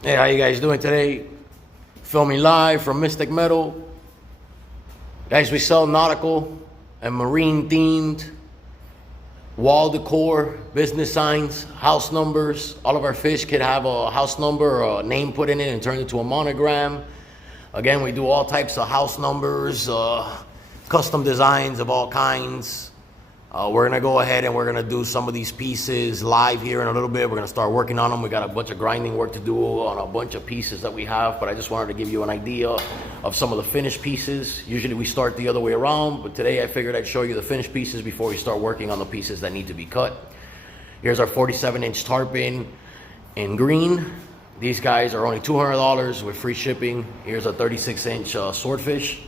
Hey, how you guys doing today? Filming live from Mystic Metal. Guys, we sell nautical and marine themed wall decor, business signs, house numbers. All of our fish could have a house number or a name put in it and turn it into a monogram. Again, we do all types of house numbers, custom designs of all kinds. We're gonna go ahead and we're gonna do some of these pieces live here in a little bit. We're gonna start working on them. We got a bunch of grinding work to do on a bunch of pieces that we have, but I just wanted to give you an idea of some of the finished pieces. Usually we start the other way around, but today I figured I'd show you the finished pieces before we start working on the pieces that need to be cut. Here's our 47-inch tarpon in green. These guys are only $200 with free shipping. Here's a 36-inch swordfish.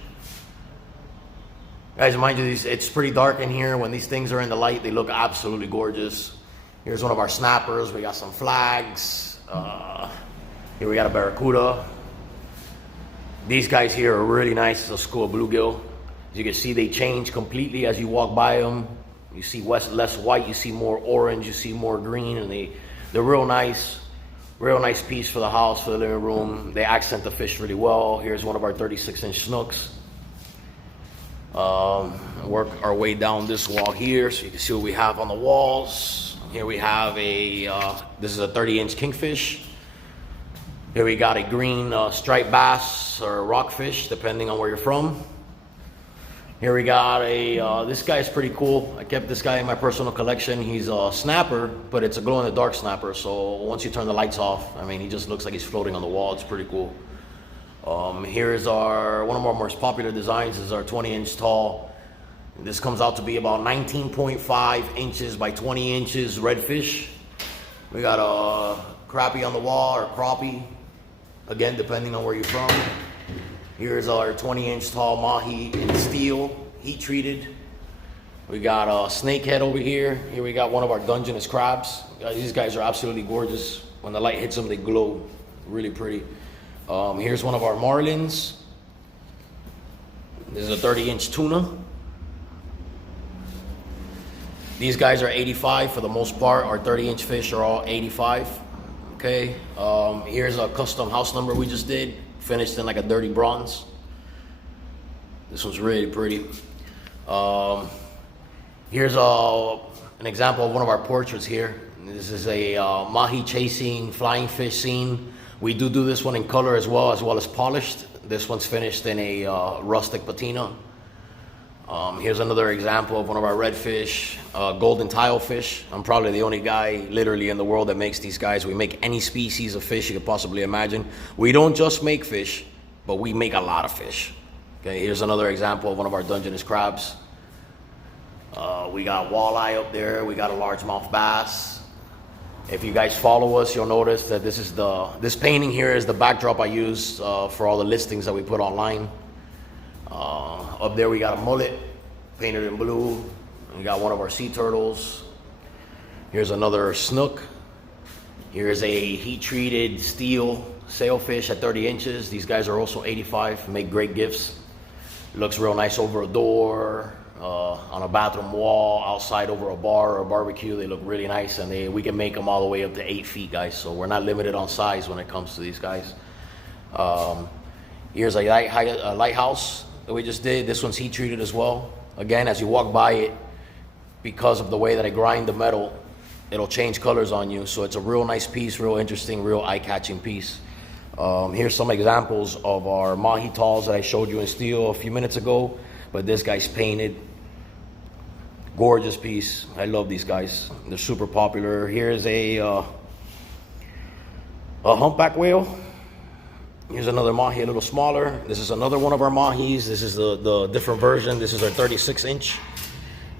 Guys, mind you, it's pretty dark in here. When these things are in the light, they look absolutely gorgeous. Here's one of our snappers. We got some flags. Here we got a Barracuda. These guys here are really nice. It's a school of bluegill. As you can see, they change completely as you walk by them. You see less white, you see more orange, you see more green, and they're real nice. Real nice piece for the house, for the living room. They accent the fish really well. Here's one of our 36-inch snooks. Work our way down this wall here so you can see what we have on the walls. Here we have this is a 30-inch Kingfish. Here we got a green striped bass or rockfish, depending on where you're from. Here we got this guy's pretty cool. I kept this guy in my personal collection. He's a snapper, but it's a glow-in-the-dark snapper, so once you turn the lights off, I mean, he just looks like he's floating on the wall. It's pretty cool. Here's one of our most popular designs is our 20-inch tall. This comes out to be about 19.5 inches by 20 inches redfish. We got a crappie on the wall or crappie, again, depending on where you're from. Here's our 20-inch tall mahi in steel, heat treated. We got a snakehead over here. Here we got one of our Dungeness Crabs. These guys are absolutely gorgeous. When the light hits them, they glow. Really pretty. Here's one of our Marlins. This is a 30-inch tuna. These guys are 85 for the most part. Our 30-inch fish are all 85. Okay. Here's a custom house number we just did, finished in like a dirty bronze. This one's really pretty. Here's an example of one of our portraits here. This is a mahi chasing flying fish scene. We do this one in color as well as polished. This one's finished in a rustic patina. Here's another example of one of our redfish, golden tilefish. I'm probably the only guy literally in the world that makes these guys. We make any species of fish you could possibly imagine. We don't just make fish, but we make a lot of fish. Okay, here's another example of one of our Dungeness Crabs. We got walleye up there. We got a largemouth bass. If you guys follow us, you'll notice that this painting here is the backdrop I use for all the listings that we put online. Up there we got a mullet painted in blue. We got one of our sea turtles. Here's another snook. Here's a heat-treated steel sailfish at 30 inches. These guys are also 85, make great gifts. Looks real nice over a door, on a bathroom wall, outside over a bar or a barbecue. They look really nice, and we can make them all the way up to 8 feet, guys. So we're not limited on size when it comes to these guys. Here's a lighthouse that we just did. This one's heat treated as well. Again, as you walk by it, because of the way that I grind the metal, it'll change colors on you. So it's a real nice piece, real interesting, real eye-catching piece. Here's some examples of our mahi talls that I showed you in steel a few minutes ago, but this guy's painted. Gorgeous piece. I love these guys. They're super popular. Here's a humpback whale. Here's another mahi, a little smaller. This is another one of our mahis. This is the different version. This is our 36-inch.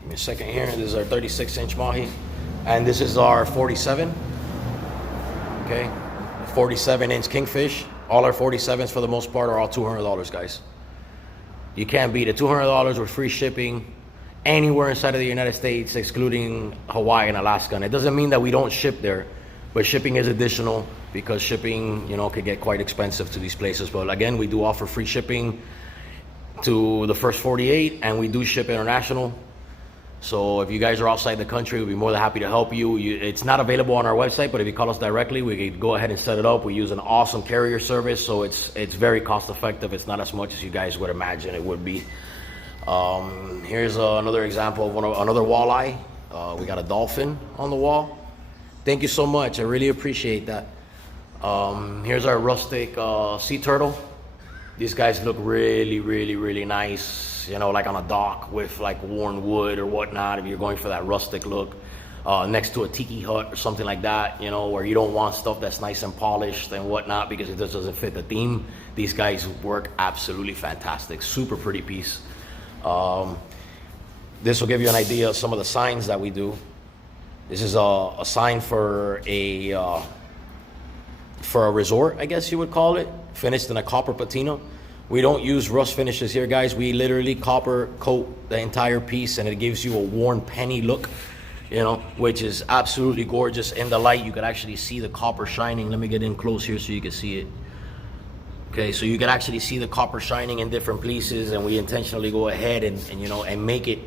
Give me a second here. This is our 36-inch mahi. And this is our 47. Okay. 47-inch Kingfish. All our 47s for the most part are all $200, guys. You can't beat it. $200 with free shipping anywhere inside of the United States, excluding Hawaii and Alaska. And it doesn't mean that we don't ship there, but shipping is additional because shipping, could get quite expensive to these places. But again, we do offer free shipping to the first 48, and we do ship international. So if you guys are outside the country, we'll be more than happy to help you. It's not available on our website, but if you call us directly, we can go ahead and set it up. We use an awesome carrier service, so it's very cost effective. It's not as much as you guys would imagine it would be. Here's another example of another walleye. We got a dolphin on the wall. Thank you so much. I really appreciate that. Here's our rustic sea turtle. These guys look really, really, really nice, you know, like on a dock with like worn wood or whatnot, if you're going for that rustic look, next to a tiki hut or something like that, you know, where you don't want stuff that's nice and polished and whatnot because it just doesn't fit the theme. These guys work absolutely fantastic. Super pretty piece. This will give you an idea of some of the signs that we do. This is a sign for a resort, I guess you would call it, finished in a copper patina. We don't use rust finishes here, guys. We literally copper coat the entire piece, and it gives you a worn penny look, you know, which is absolutely gorgeous. In the light, you can actually see the copper shining. Let me get in close here so you can see it. Okay, so you can actually see the copper shining in different places, and we intentionally go ahead and you know, and make it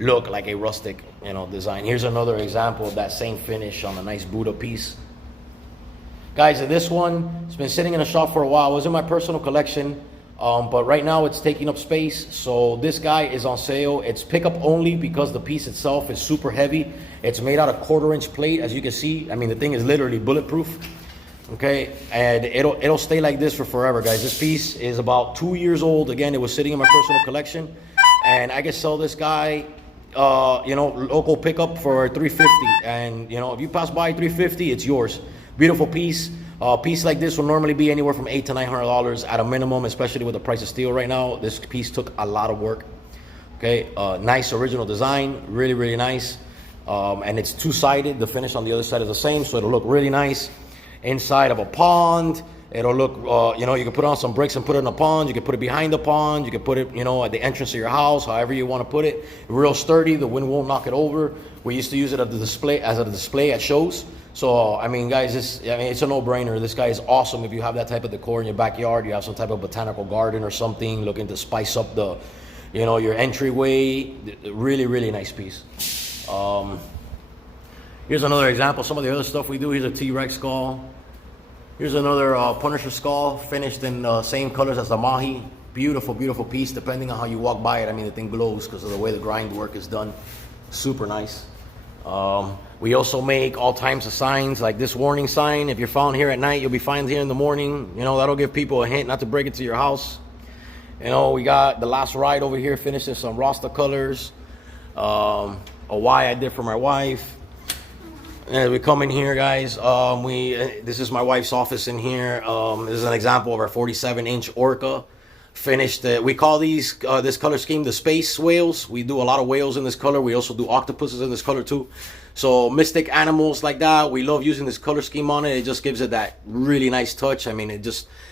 look like a rustic, you know, design. Here's another example of that same finish on a nice Buddha piece. Guys, this one, it's been sitting in a shop for a while. It was in my personal collection, but right now it's taking up space. So this guy is on sale. It's pickup only because the piece itself is super heavy. It's made out of 1/4-inch plate, as you can see. I mean, the thing is literally bulletproof. Okay, and it'll stay like this for forever, guys. This piece is about 2 years old. Again, it was sitting in my personal collection, and I can sell this guy, you know, local pickup for $350. And you know, if you pass by $350, it's yours. Beautiful piece. Piece like this will normally be anywhere from $800 to $900 at a minimum, especially with the price of steel right now. This piece took a lot of work. Okay, nice original design, really, really nice. And it's two-sided. The finish on the other side is the same, so it'll look really nice inside of a pond. It'll look, you know, you can put on some bricks and put it in a pond. You can put it behind the pond. You can put it, you know, at the entrance of your house, however you want to put it. Real sturdy. The wind won't knock it over. We used to use it at the display, as a display at shows. So, I mean, guys, it's a no-brainer. This guy is awesome. If you have that type of decor in your backyard, you have some type of botanical garden or something, looking to spice up the, you know, your entryway. Really, really nice piece. Here's another example. Some of the other stuff we do. Here's a T-Rex skull. Here's another Punisher skull, finished in the same colors as the Mahi. Beautiful, beautiful piece. Depending on how you walk by it, I mean, the thing glows because of the way the grind work is done. Super nice. We also make all types of signs, like this warning sign. If you're found here at night, you'll be found here in the morning. You know, that'll give people a hint not to break into your house. You know, we got the last ride over here, finished in some Rasta colors. A Y I did for my wife. And as we come in here, guys, this is my wife's office in here. This is an example of our 47-inch Orca. Finished, we call these, this color scheme, the space whales. We do a lot of whales in this color. We also do octopuses in this color too. So mystic animals like that, we love using this color scheme on it. It just gives it that really nice touch. I mean,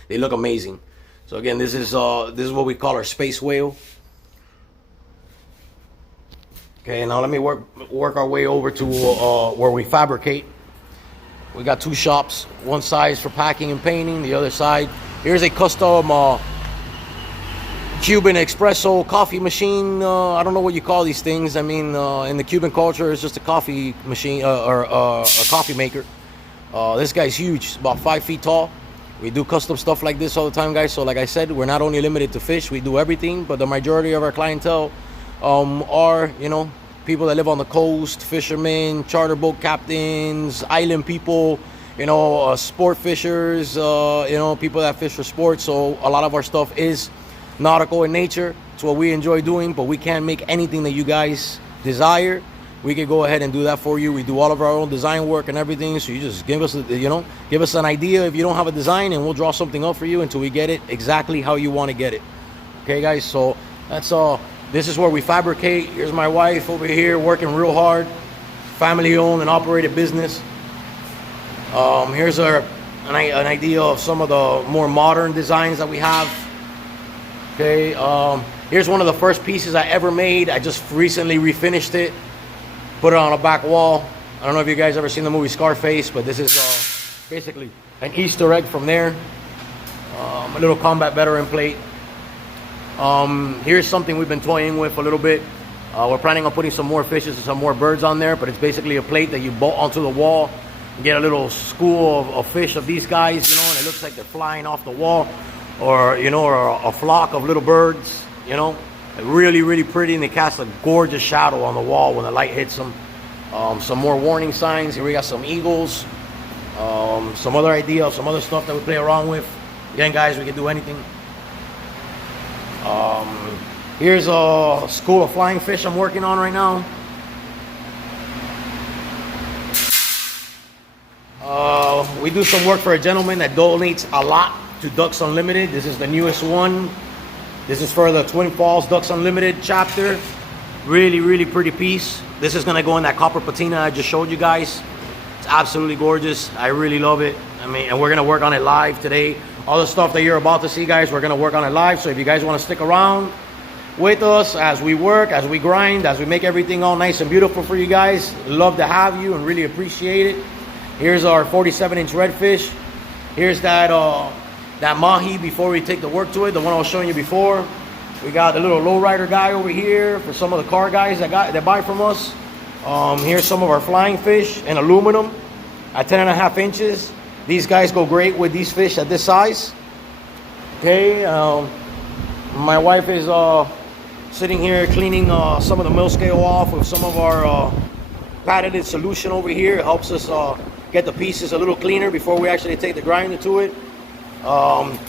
they look amazing. So again, this is what we call our space whale. Okay, now let me work our way over to where we fabricate. We got two shops, one side for packing and painting, the other side. Here's a custom Cuban espresso coffee machine. I don't know what you call these things. I mean, in the Cuban culture, it's just a coffee machine or a coffee maker. This guy's huge. It's about 5 feet tall. We do custom stuff like this all the time, guys. So like I said, we're not only limited to fish, we do everything, but the majority of our clientele are, you know, people that live on the coast, fishermen, charter boat captains, island people, you know, sport fishers, you know, people that fish for sport. So a lot of our stuff is nautical in nature. It's what we enjoy doing, but we can't make anything that you guys desire. We can go ahead and do that for you. We do all of our own design work and everything. So you just give us, you know, give us an idea if you don't have a design, and we'll draw something up for you until we get it exactly how you want to get it. Okay, guys. So that's all. This is where we fabricate. Here's my wife over here working real hard. Family-owned and operated business. Here's an idea of some of the more modern designs that we have. Okay, here's one of the first pieces I ever made. I just recently refinished it, put it on a back wall. I don't know if you guys ever seen the movie Scarface, but this is basically an Easter egg from there. A little combat veteran plate. Here's something we've been toying with a little bit. We're planning on putting some more fishes and some more birds on there, but it's basically a plate that you bolt onto the wall and get a little school of fish of these guys, you know, and it looks like they're flying off the wall, or, you know, or a flock of little birds, you know. Really, really pretty, and they cast a gorgeous shadow on the wall when the light hits them. Some more warning signs. Here we got some eagles. Some other idea of some other stuff that we play around with. Again, guys, we can do anything. Here's a school of flying fish I'm working on right now. We do some work for a gentleman that donates a lot to Ducks Unlimited. This is the newest one. This is for the Twin Falls Ducks Unlimited chapter. Really, really pretty piece. This is gonna go in that copper patina I just showed you guys. It's absolutely gorgeous. I really love it. I mean, and we're gonna work on it live today. All the stuff that you're about to see, guys, we're gonna work on it live. So if you guys wanna stick around with us as we work, as we grind, as we make everything all nice and beautiful for you guys, love to have you and really appreciate it. Here's our 47-inch redfish. Here's that mahi before we take the work to it, the one I was showing you before. We got the little lowrider guy over here for some of the car guys that buy from us. Here's some of our flying fish in aluminum at 10.5 inches. These guys go great with these fish at this size. Okay, my wife is sitting here cleaning some of the mill scale off with some of our patented solution over here. It helps us get the pieces a little cleaner before we actually take the grinder to it.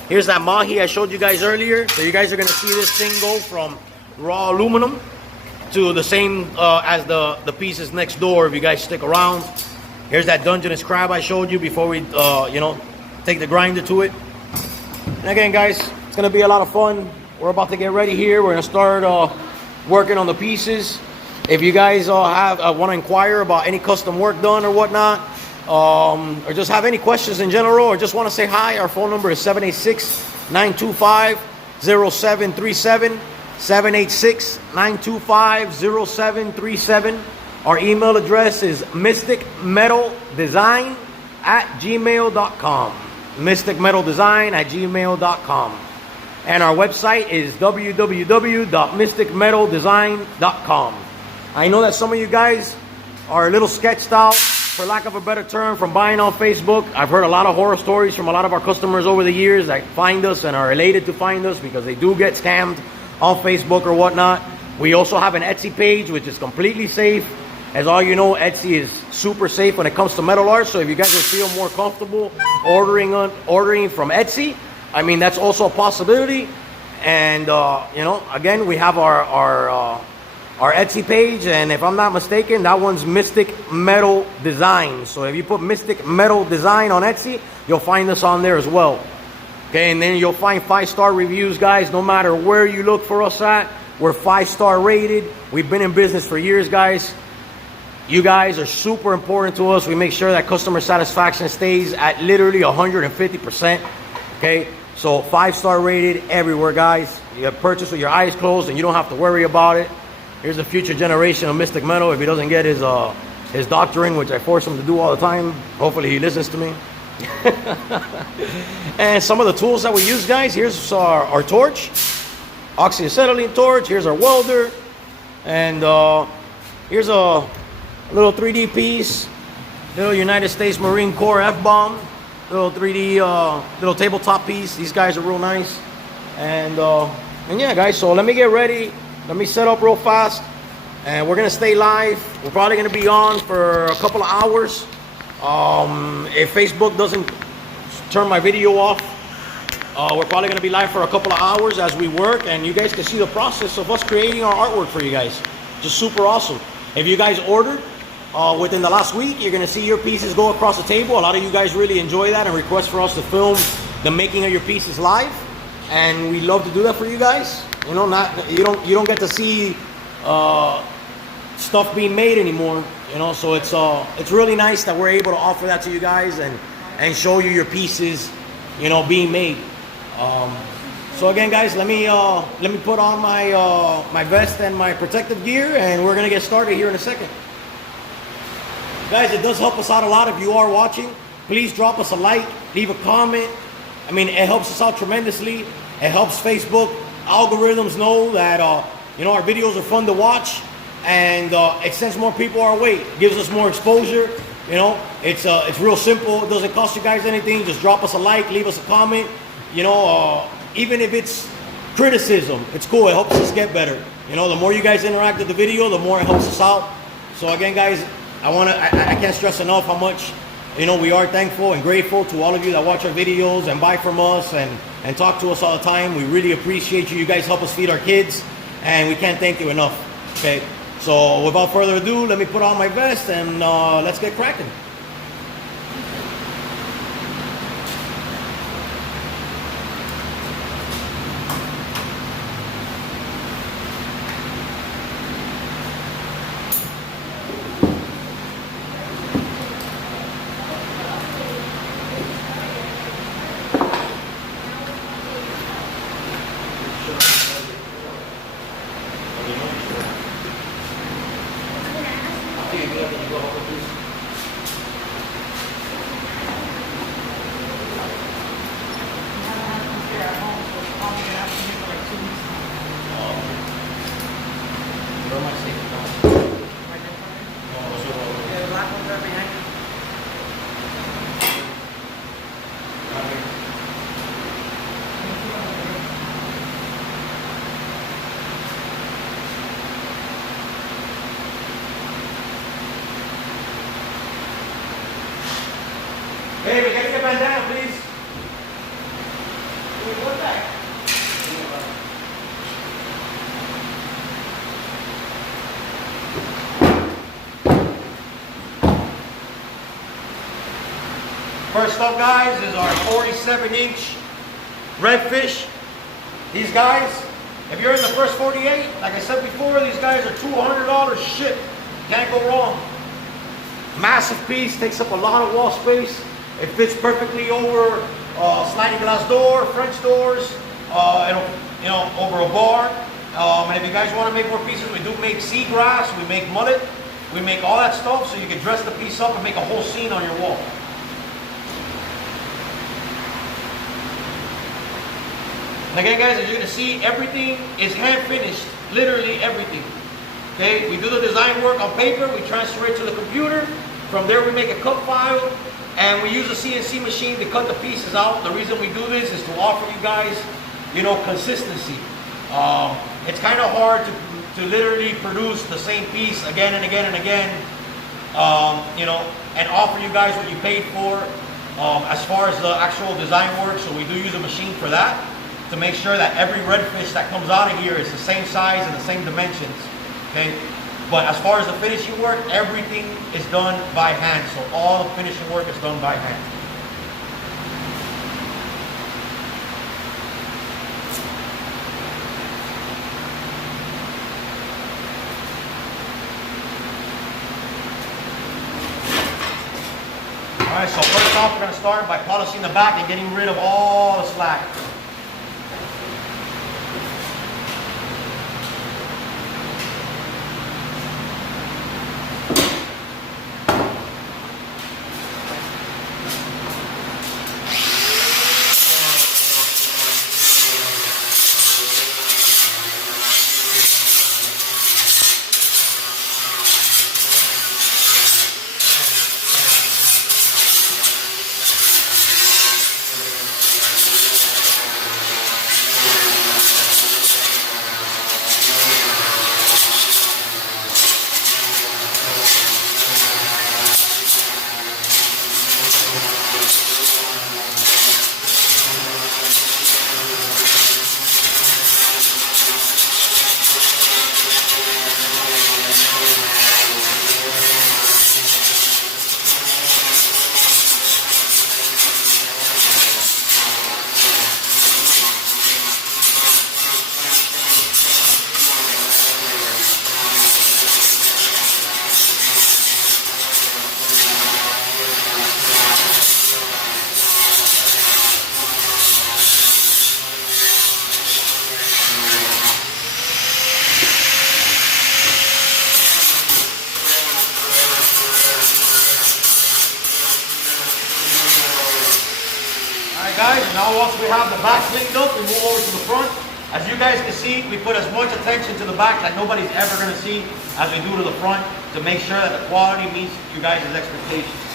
Here's that mahi I showed you guys earlier. So you guys are gonna see this thing go from raw aluminum to the same as the pieces next door if you guys stick around. Here's that Dungeness crab I showed you before we you know, take the grinder to it. And again, guys, it's gonna be a lot of fun. We're about to get ready here. We're gonna start working on the pieces. If you guys want to inquire about any custom work done or whatnot, or just have any questions in general, or just want to say hi, our phone number is 786-925-0737, 786-925-0737. Our email address is mysticmetaldesign@gmail.com, mysticmetaldesign@gmail.com. And our website is www.mysticmetaldesign.com. I know that some of you guys are a little sketched out, for lack of a better term, from buying on Facebook. I've heard a lot of horror stories from a lot of our customers over the years that find us and are elated to find us because they do get scammed on Facebook or whatnot. We also have an Etsy page, which is completely safe. As all you know, Etsy is super safe when it comes to metal art. So if you guys would feel more comfortable ordering from Etsy, I mean, that's also a possibility. And you know, again, we have our Etsy page, and if I'm not mistaken, that one's Mystic Metal Design. So if you put Mystic Metal Design on Etsy, you'll find us on there as well. Okay, and then you'll find 5-star reviews, guys. No matter where you look for us at, we're 5-star rated. We've been in business for years, guys. You guys are super important to us. We make sure that customer satisfaction stays at literally 150%. Okay, so 5-star rated everywhere, guys. You have purchase with your eyes closed, and you don't have to worry about it. Here's the future generation of Mystic Metal. If he doesn't get his doctoring, which I force him to do all the time, hopefully he listens to me. And some of the tools that we use, guys. Here's our torch, oxyacetylene torch. Here's our welder, and here's a little 3D piece, little United States Marine Corps F-bomb, little 3D little tabletop piece. These guys are real nice, and yeah, guys. So let me get ready. Let me set up real fast, and we're gonna stay live. We're probably gonna be on for a couple of hours. If Facebook doesn't turn my video off, we're probably gonna be live for a couple of hours as we work, and you guys can see the process of us creating our artwork for you guys. Just super awesome. If you guys ordered within the last week, you're gonna see your pieces go across the table. A lot of you guys really enjoy that and request for us to film the making of your pieces live, and we love to do that for you guys. You know, you don't get to see stuff being made anymore. You know, so it's really nice that we're able to offer that to you guys and show you your pieces, you know, being made. So again, guys, let me put on my vest and my protective gear, and we're gonna get started here in a second. Guys, it does help us out a lot if you are watching. Please drop us a like, leave a comment. I mean, it helps us out tremendously. It helps Facebook algorithms know that You know, our videos are fun to watch, and it sends more people our way. It gives us more exposure. You know, it's real simple. It doesn't cost you guys anything. Just drop us a like, leave us a comment. You know, even if it's criticism, it's cool. It helps us get better. You know, the more you guys interact with the video, the more it helps us out. So again, guys, I can't stress enough how much, you know, we are thankful and grateful to all of you that watch our videos and buy from us and talk to us all the time. We really appreciate you. You guys help us feed our kids, and we can't thank you enough. Okay, so without further ado, let me put on my vest and let's get cracking. Hey, we gotta get bandana, please. What's that? First up, guys, is our 47-inch redfish. These guys, if you're in the first 48, like I said before, these guys are $200 ship. Can't go wrong. Massive piece, takes up a lot of wall space. It fits perfectly over sliding glass door, French doors, you know, over a bar. And if you guys want to make more pieces, we do make seagrass, we make mullet, we make all that stuff, so you can dress the piece up and make a whole scene on your wall. And again, guys, as you're going to see, everything is hand finished, literally everything. Okay, we do the design work on paper, we transfer it to the computer. From there, we make a cut file. And we use a CNC machine to cut the pieces out. The reason we do this is to offer you guys, you know, consistency. It's kind of hard to literally produce the same piece again and again and again, you know, and offer you guys what you paid for as far as the actual design work. So we do use a machine for that to make sure that every redfish that comes out of here is the same size and the same dimensions. Okay. But as far as the finishing work, everything is done by hand. So all the finishing work is done by hand. All right, so first off, we're going to start by polishing the back and getting rid of all the slack. Guys, now once we have the back cleaned up, we move over to the front. As you guys can see, we put as much attention to the back that nobody's ever going to see as we do to the front to make sure that the quality meets you guys' expectations.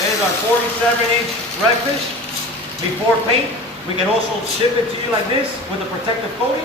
There's our 47-inch redfish. Before paint, we can also ship it to you like this with a protective coating.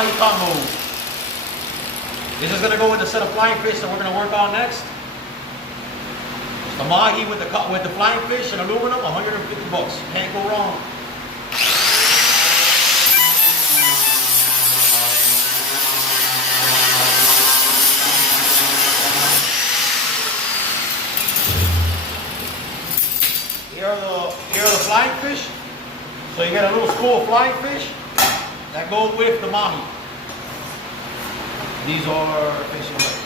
mahi tongue mode. This is gonna go with the set of flying fish that we're gonna work on next. It's the mahi with the flying fish and aluminum, 150 bucks. Can't go wrong. Here are the flying fish. So you get a little school of flying fish that go with the mahi. These are facing right.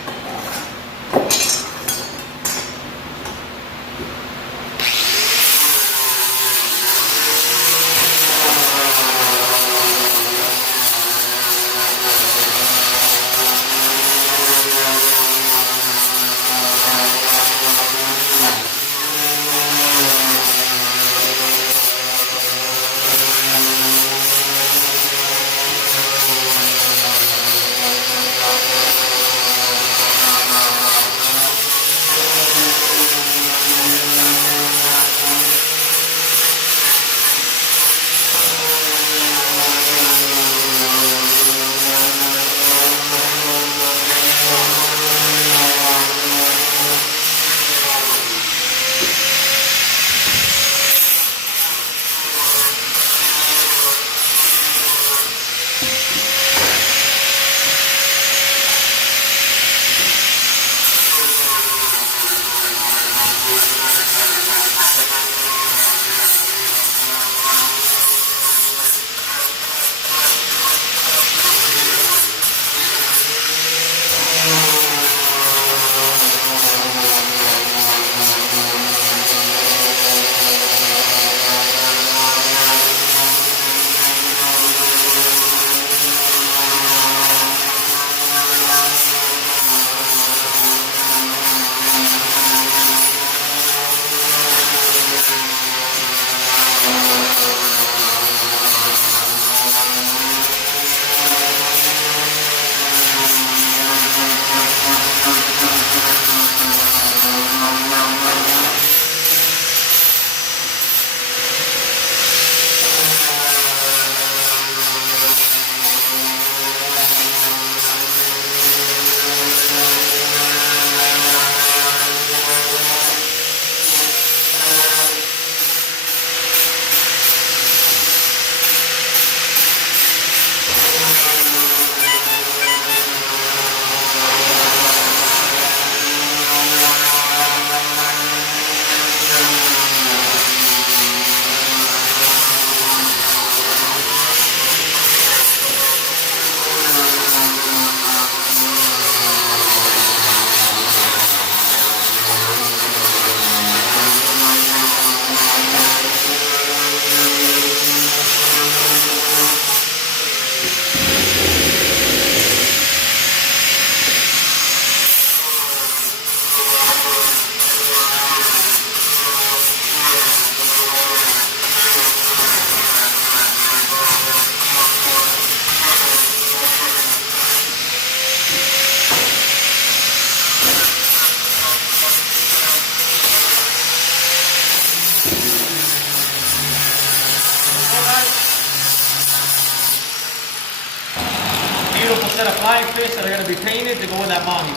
Beautiful set of flying fish that are going to be painted to go with that mahi.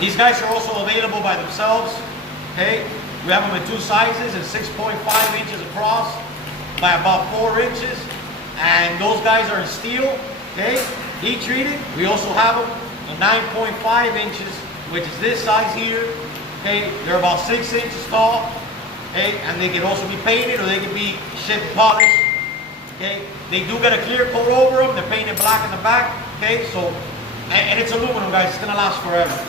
These guys are also available by themselves. Okay, we have them in two sizes, and 6.5 inches across by about 4 inches, and those guys are in steel. Okay, heat treated. We also have them in 9.5 inches, which is this size here. Okay, they're about 6 inches tall. Okay, and they can also be painted, or they can be shipped polished. Okay, they do get a clear coat over them. They're painted black in the back. Okay, so, and it's aluminum, guys. It's gonna last forever.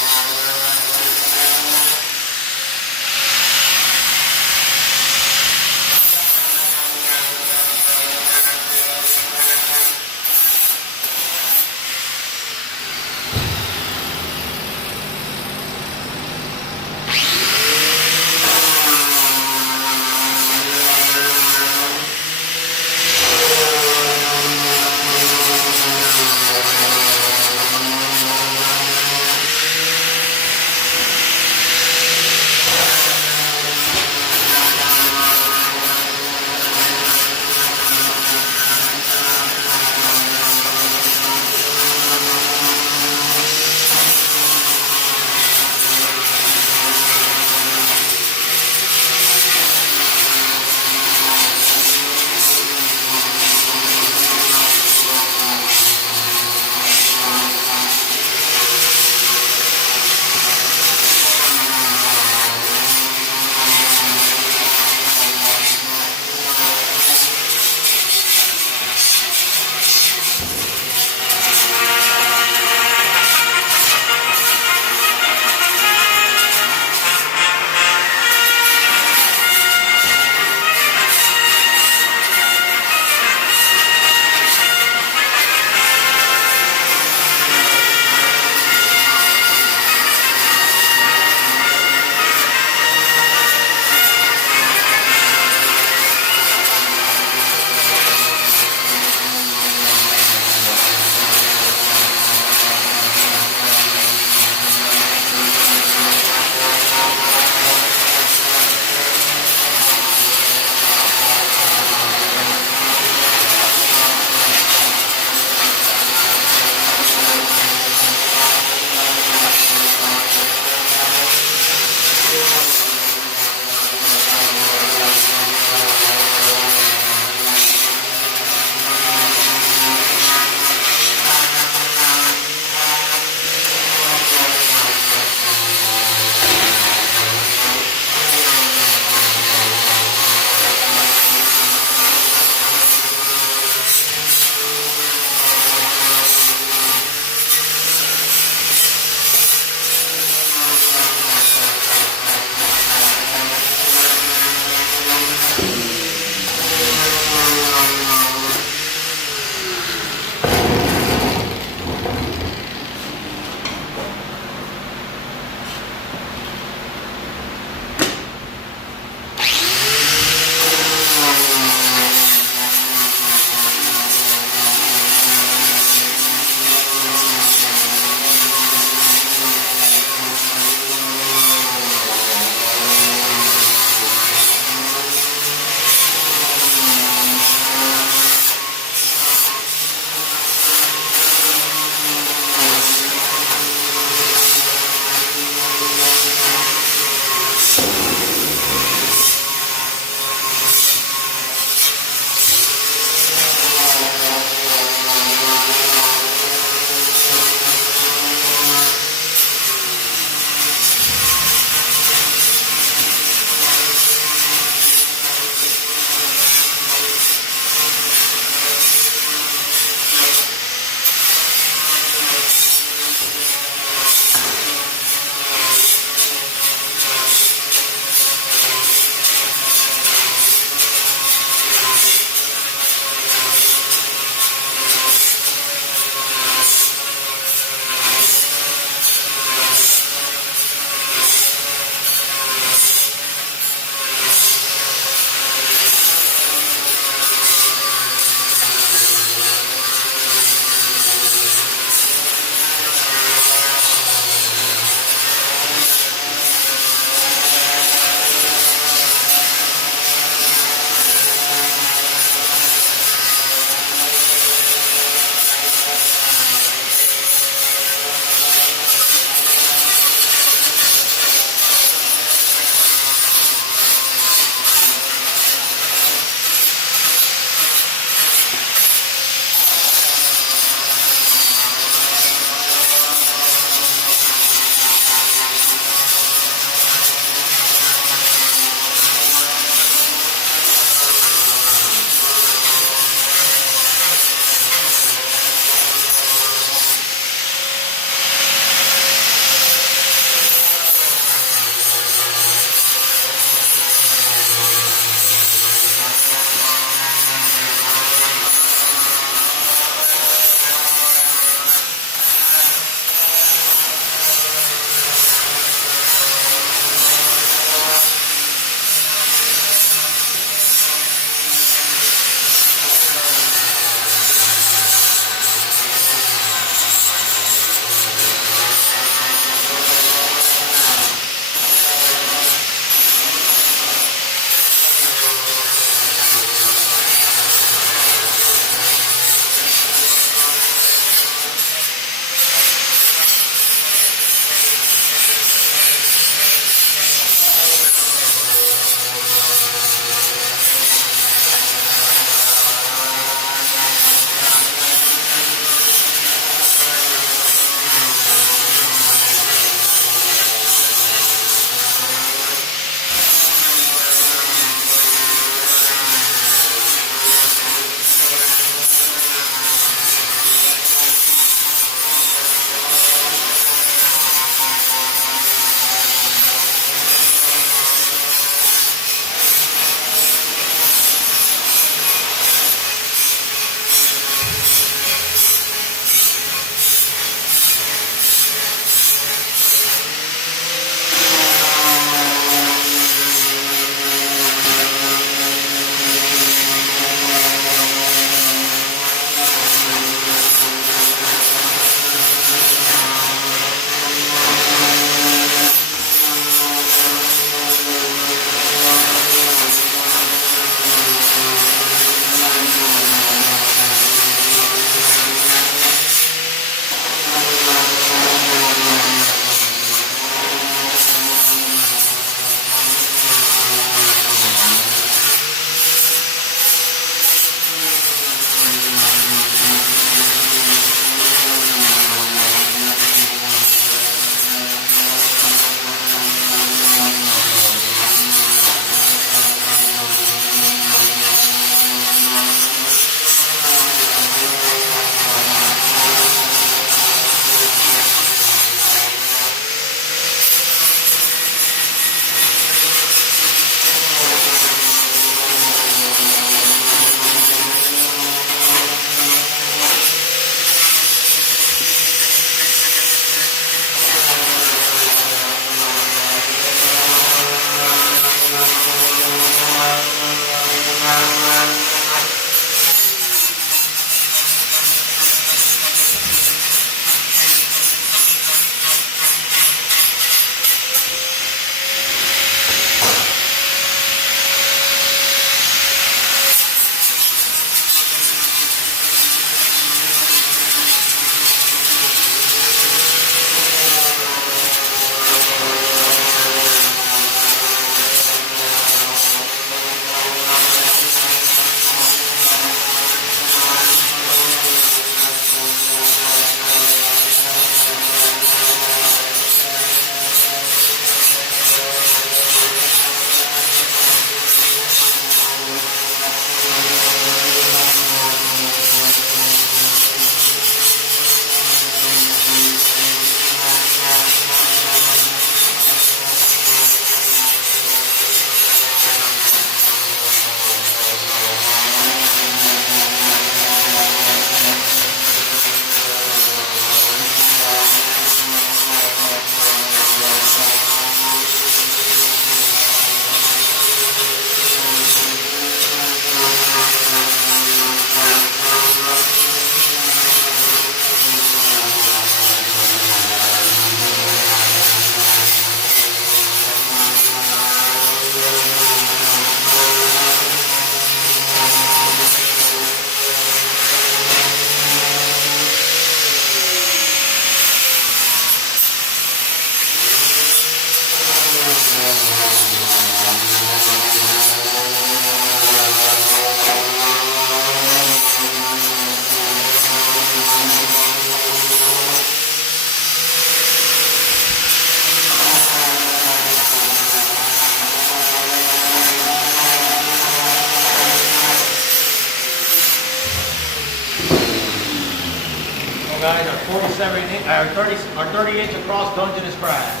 our 30 inch across Dungeness Crabs.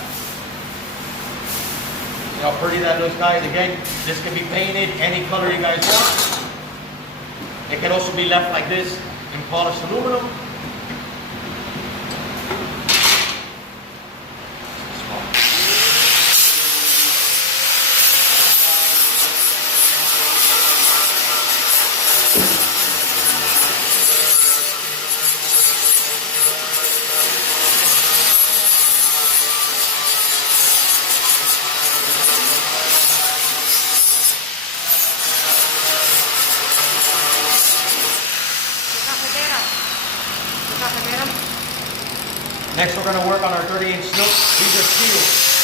See how pretty that looks, guys? Again, this can be painted any color you guys want. It can also be left like this in polished aluminum. Next, we're going to work on our 30-inch snooks. These are sealed.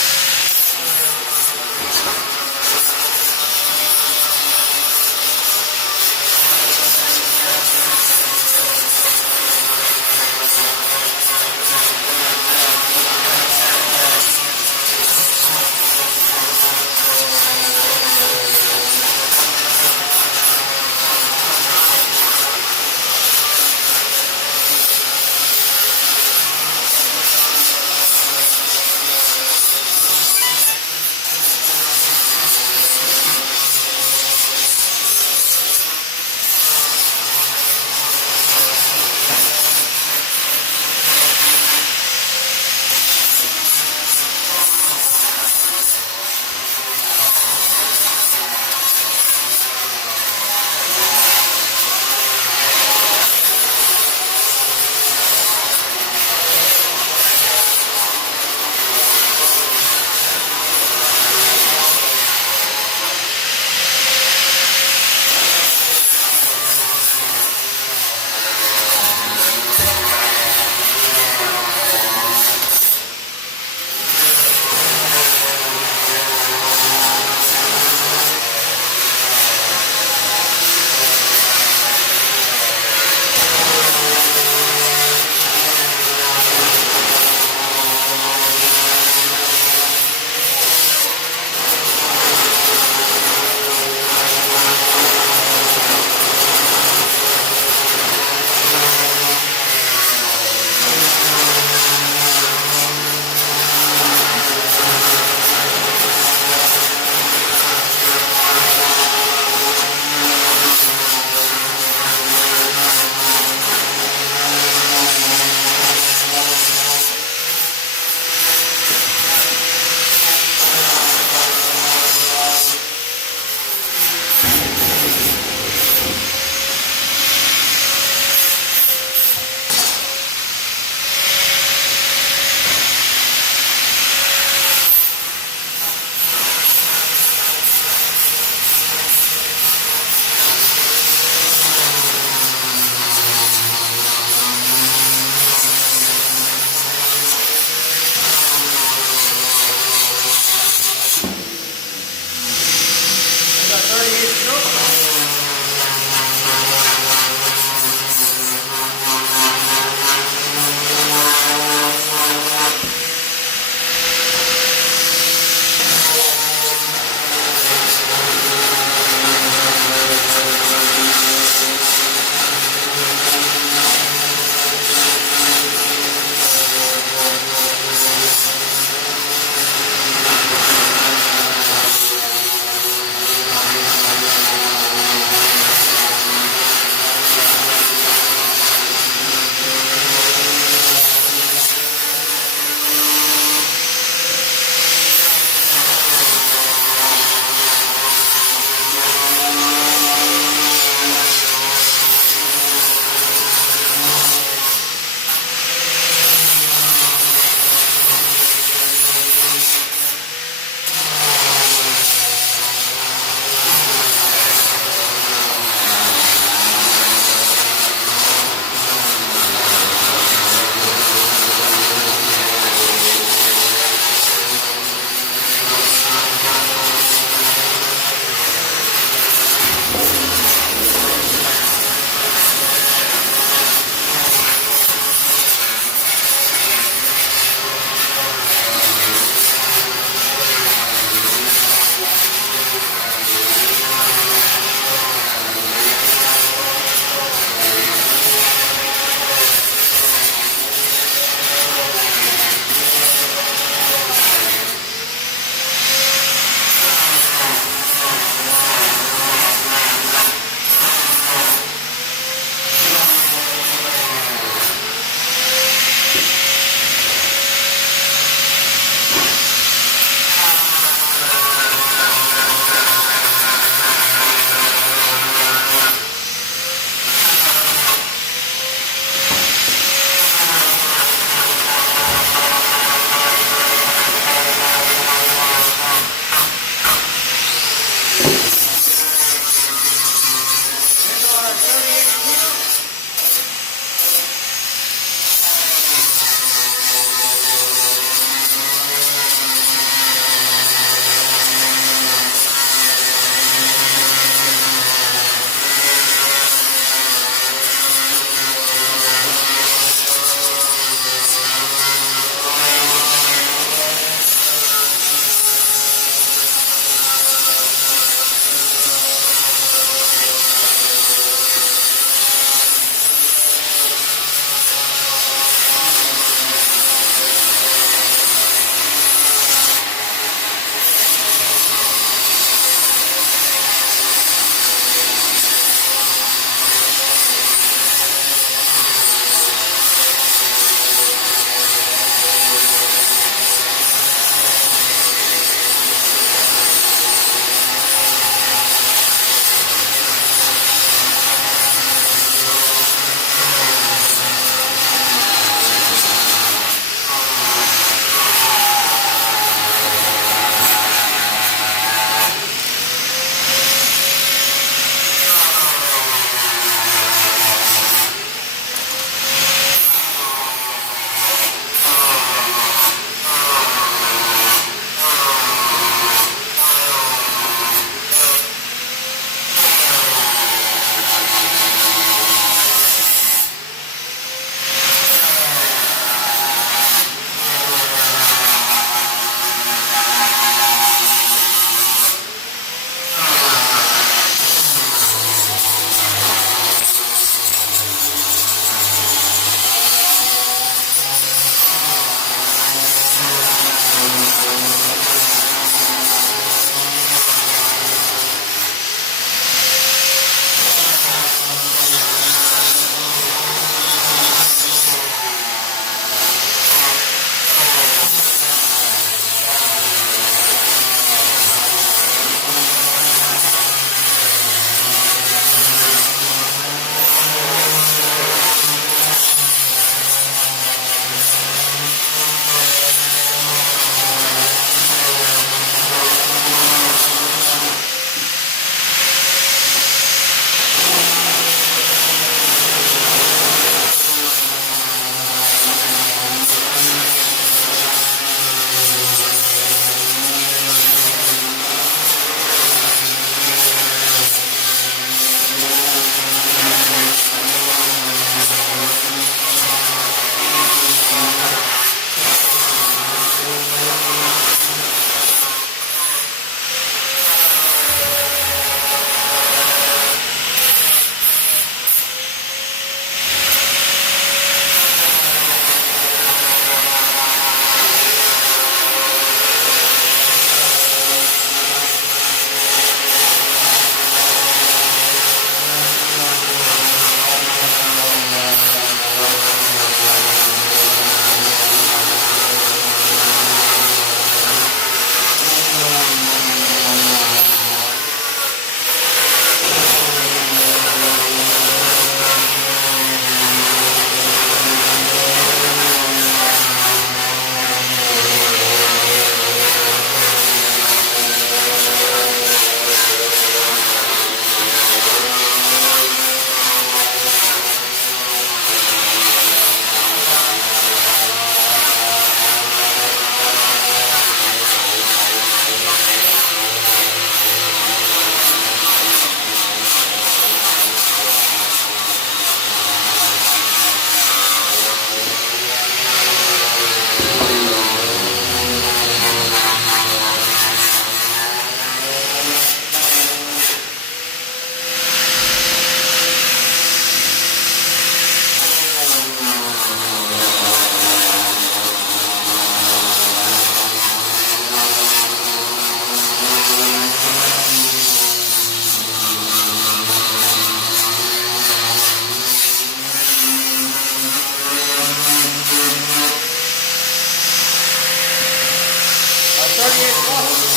38 Wahoo.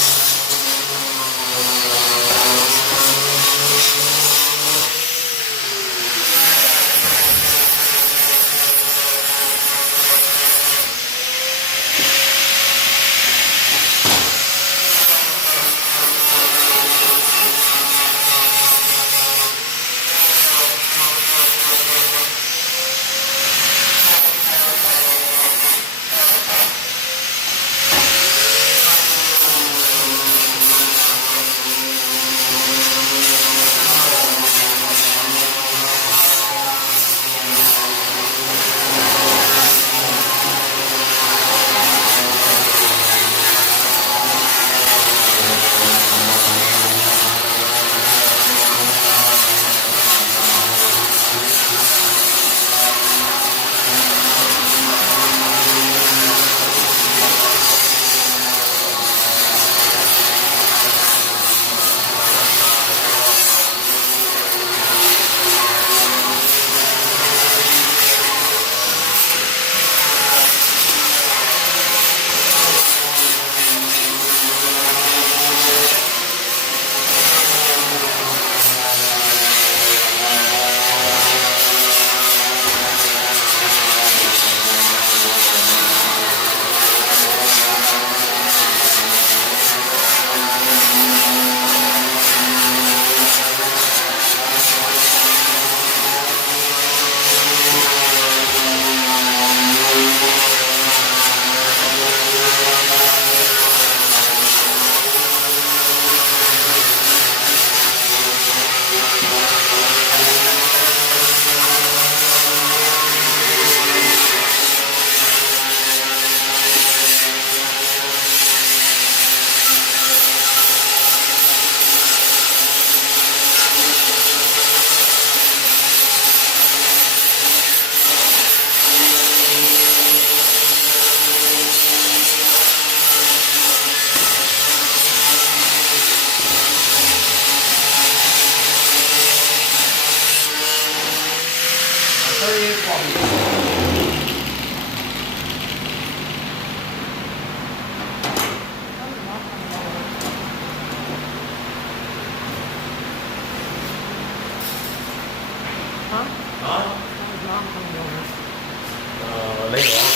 Later on.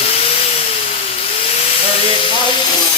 38 Wahoo.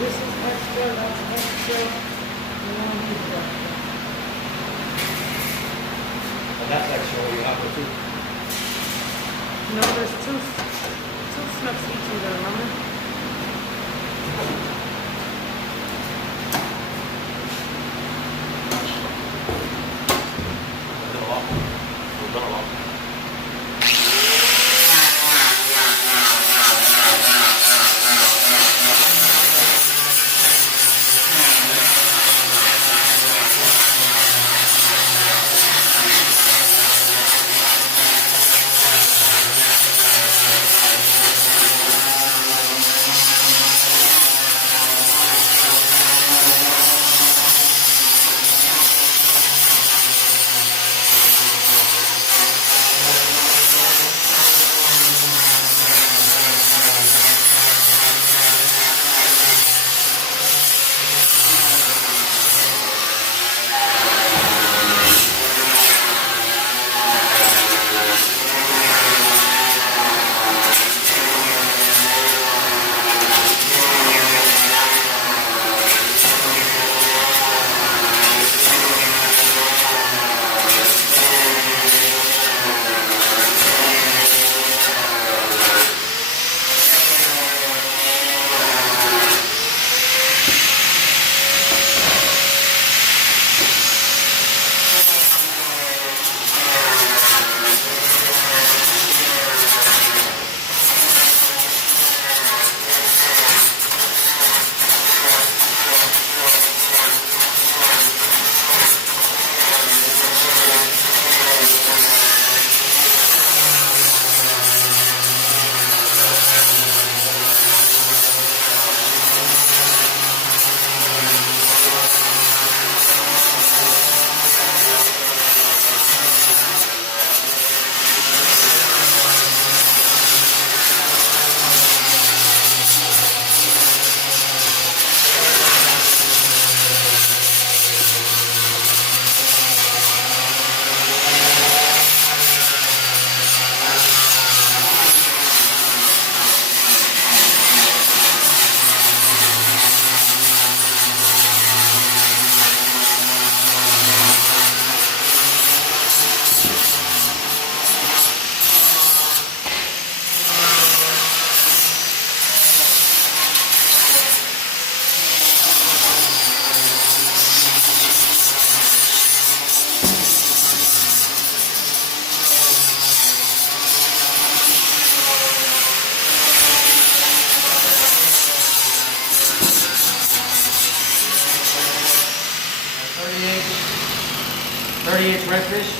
This is extra, that's extra. You don't need that. And that's extra what you have with too. No, there's two snooks each in there, remember? We've done a lot. Redfish.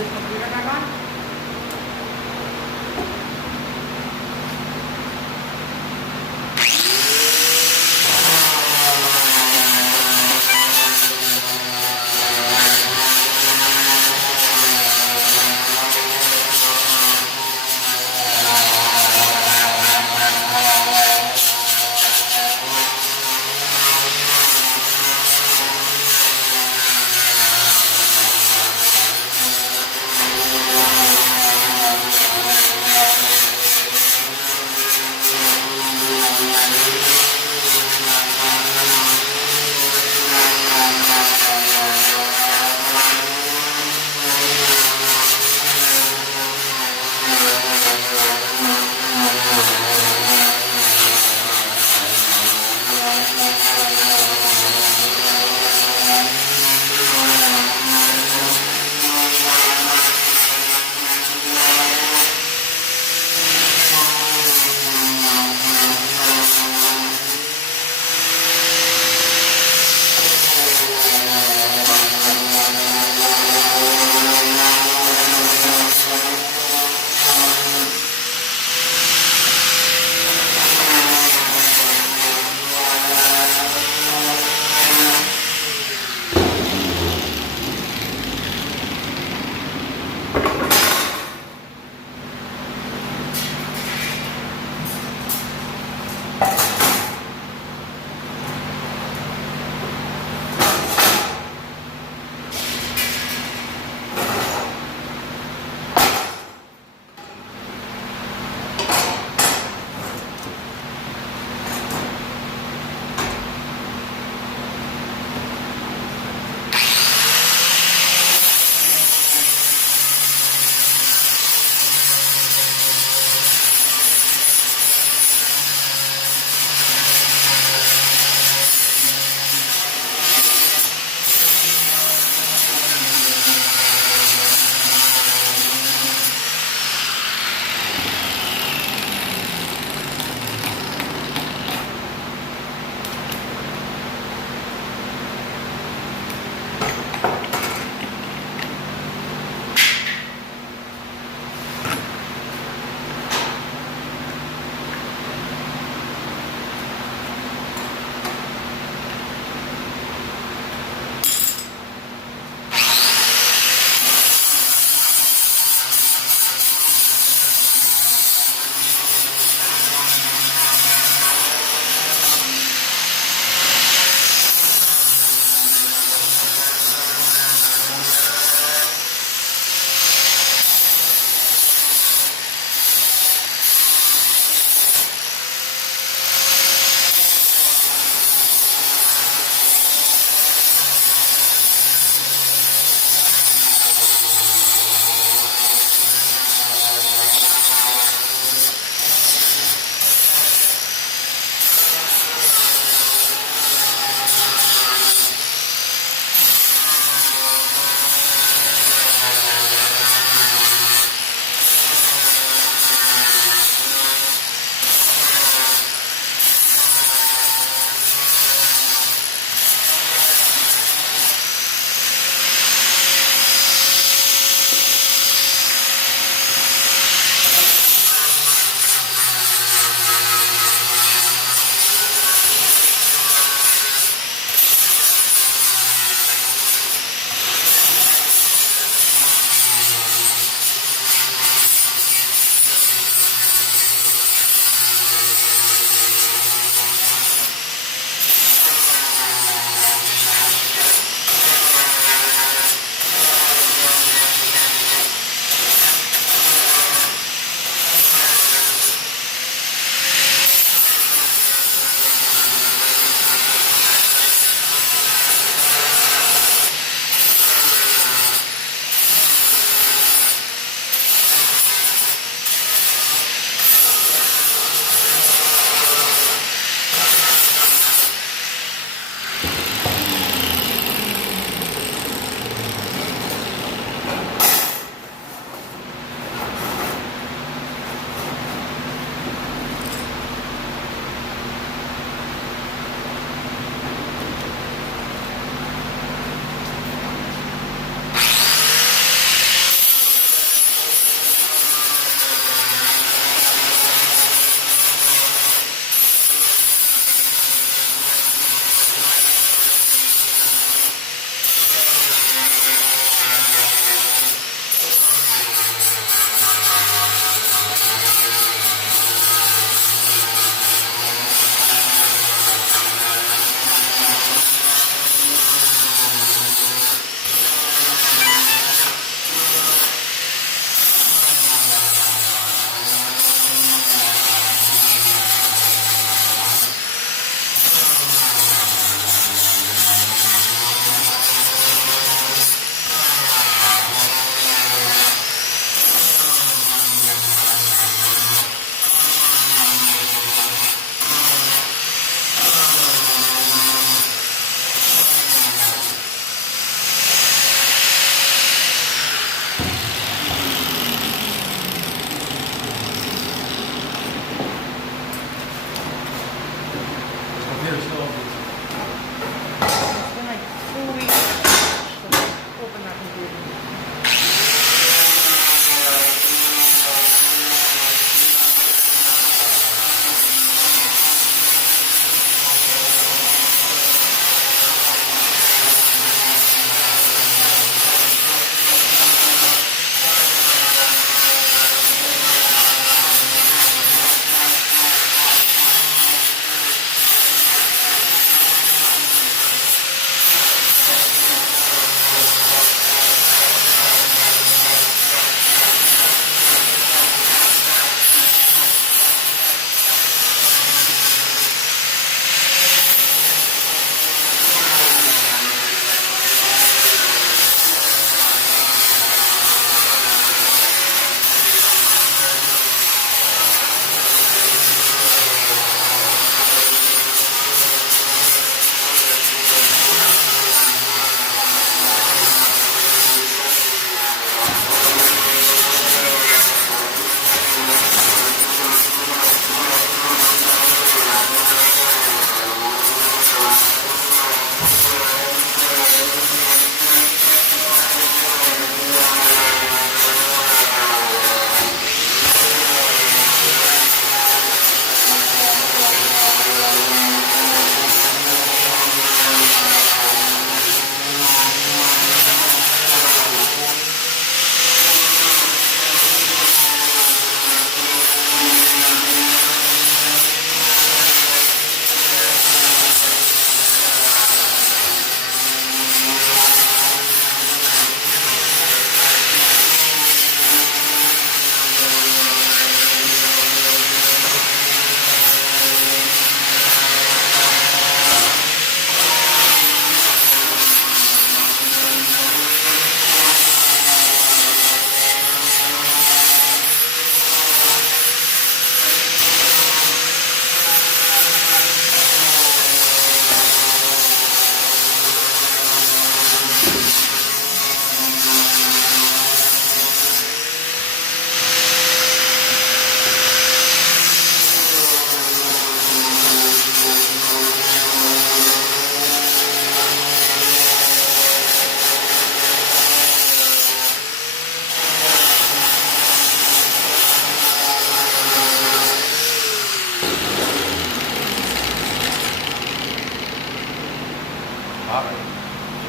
this computer back on?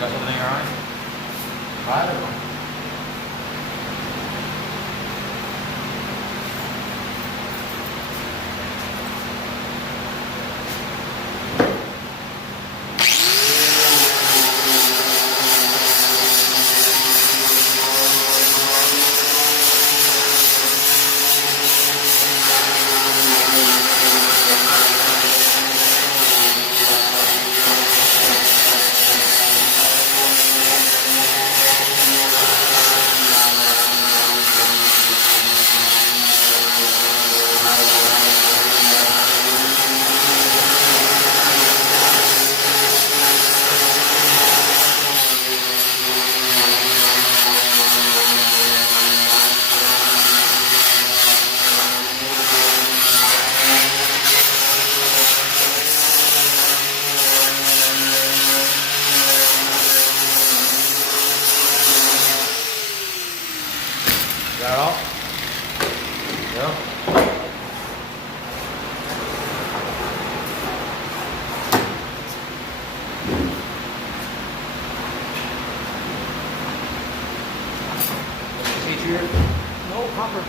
got something in your eye? I don't know. Got it all? Yeah. See here? No copper.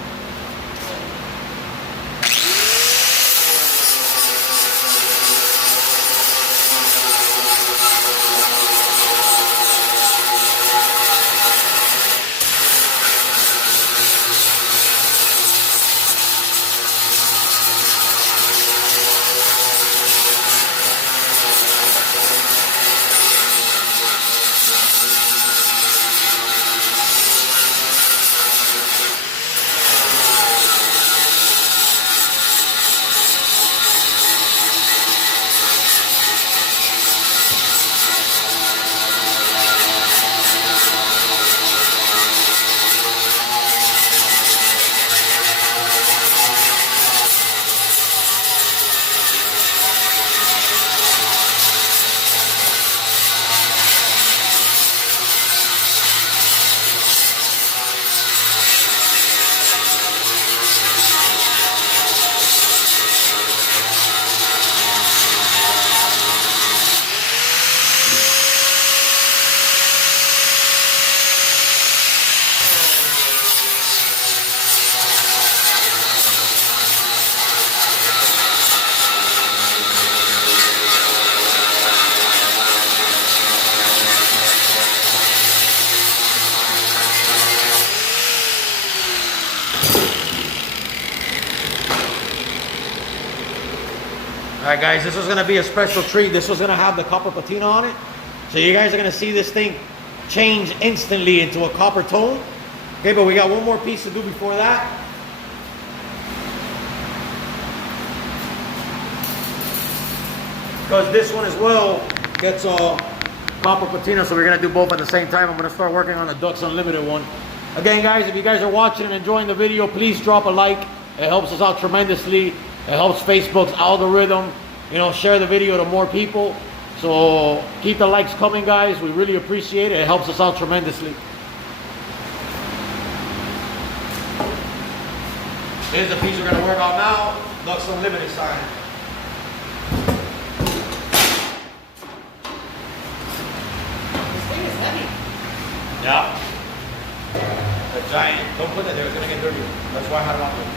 Alright guys, this was going to be a special treat. This was going to have the copper patina on it. So you guys are going to see this thing change instantly into a copper tone. Okay, but we got one more piece to do before that. Because this one as well gets copper patina, so we're going to do both at the same time. I'm going to start working on the Ducks Unlimited one. Again guys, if you guys are watching and enjoying the video, please drop a like. It helps us out tremendously. It helps Facebook's algorithm, you know, share the video to more people. So keep the likes coming, guys. We really appreciate it. It helps us out tremendously. Here's the piece we're going to work on now. Ducks Unlimited sign. This thing is heavy. Yeah. A giant. Don't put that there. It's going to get dirty. That's why I had it on there.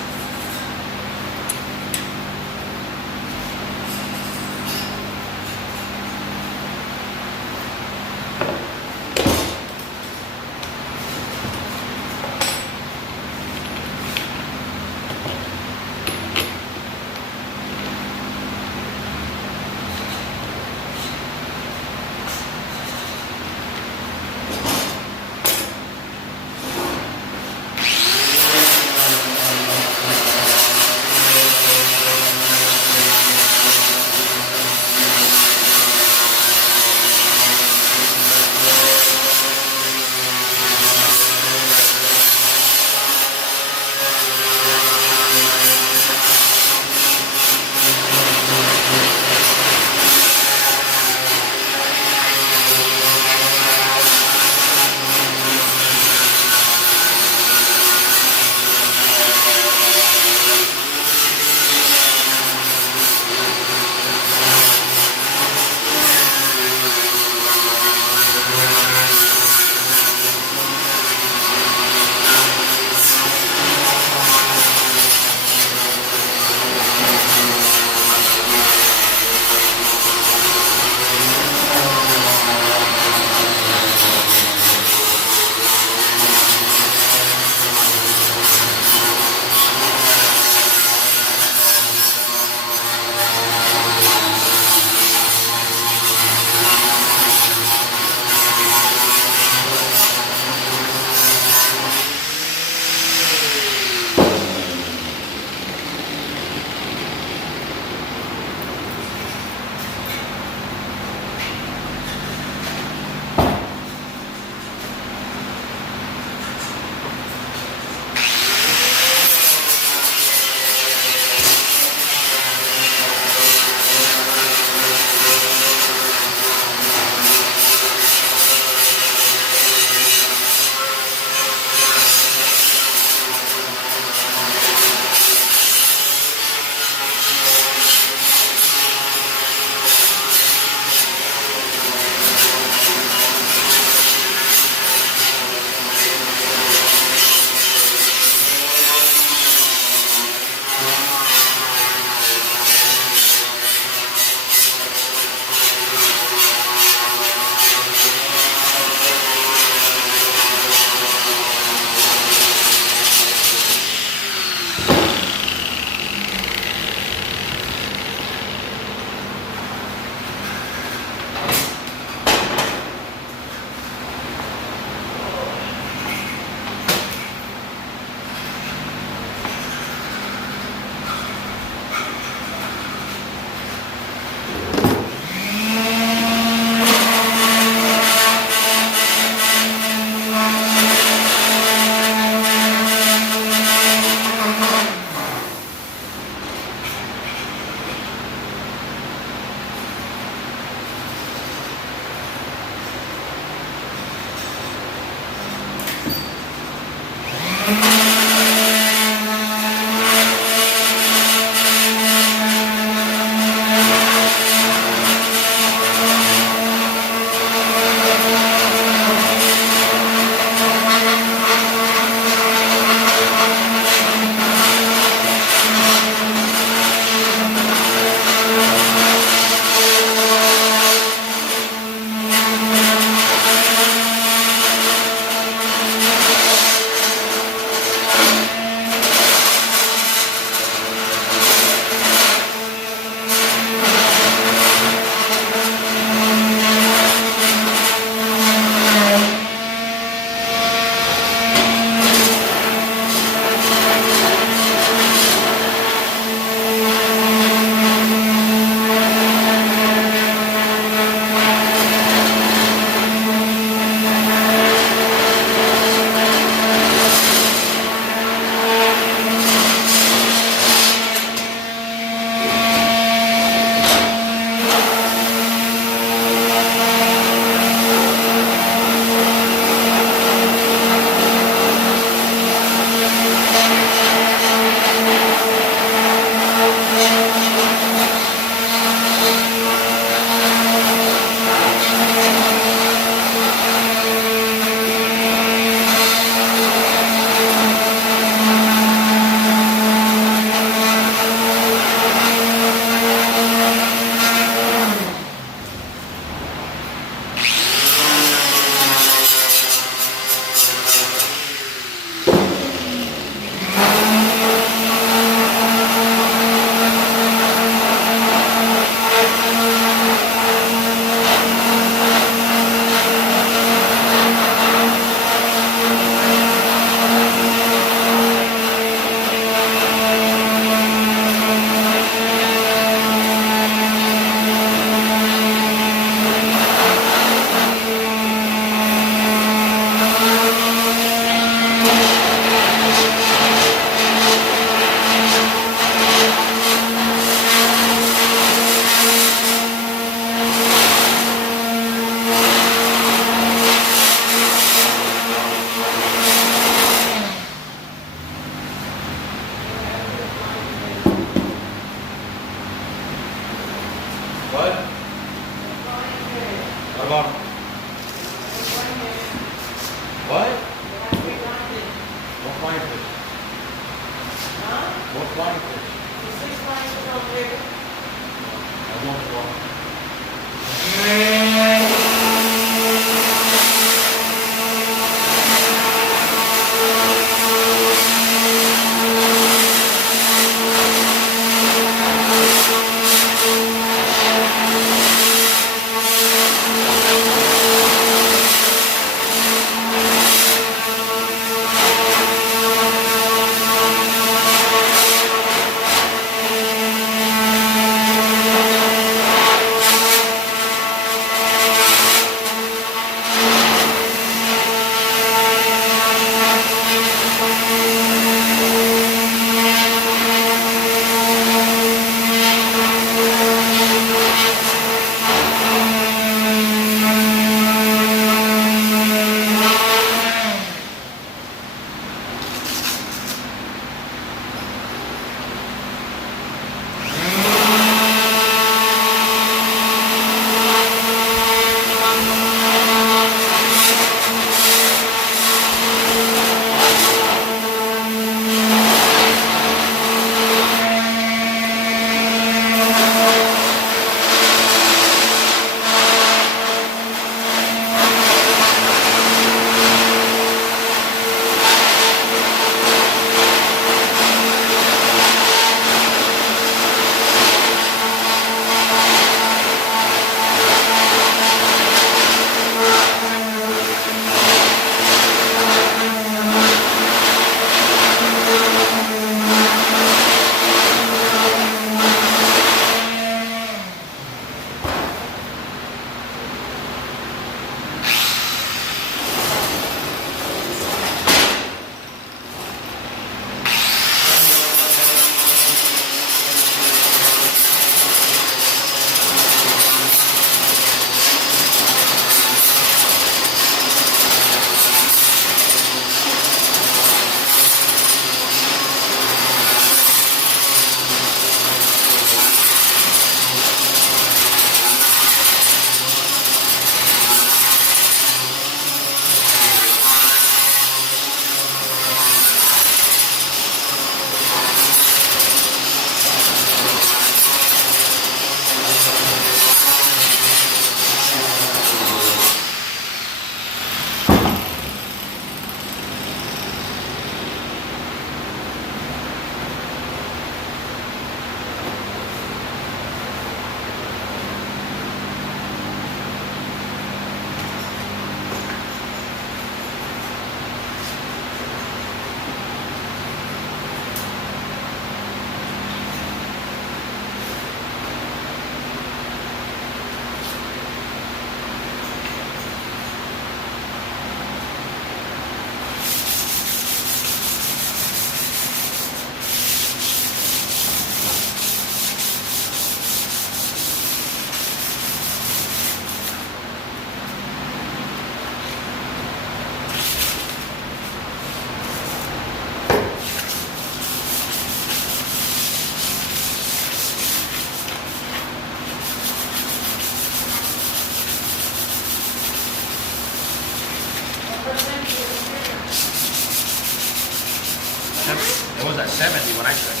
at 70 when I checked.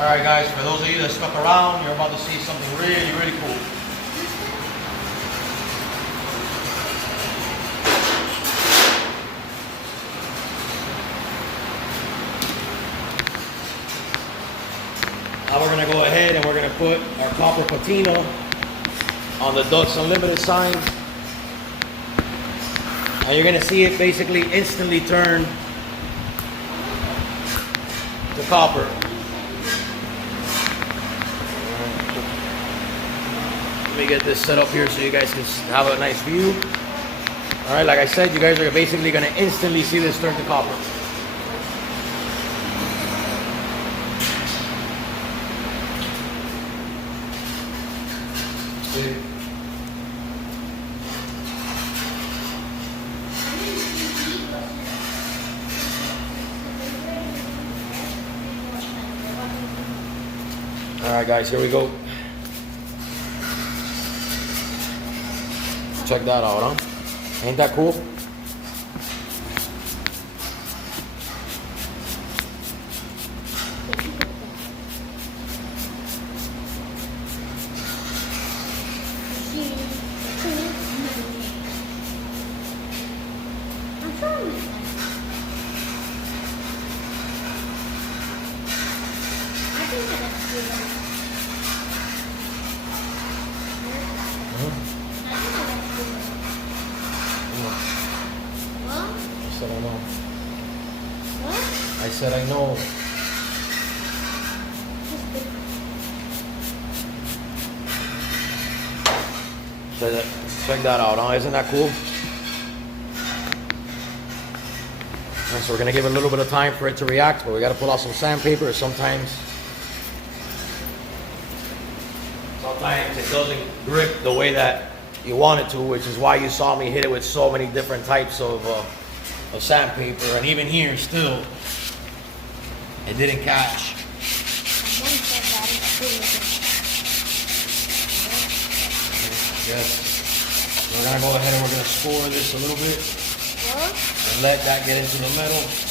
Alright guys, for those of you that stuck around, you're about to see something really, really cool. Now we're going to go ahead and we're going to put our copper patina on the Ducks Unlimited sign. And you're going to see it basically instantly turn to copper. Let me get this set up here so you guys can have a nice view. Alright, like I said, you guys are basically going to instantly see this turn to copper. Alright guys, here we go. Check that out, huh? Ain't that cool? I said I know. Check that out, huh? Isn't that cool? And so we're gonna give it a little bit of time for it to react, but we gotta pull out some sandpaper. Sometimes it doesn't grip the way that you want it to, which is why you saw me hit it with so many different types of sandpaper, and even here still it didn't catch. Yes. We're gonna go ahead and we're gonna score this a little bit and let that get into the metal.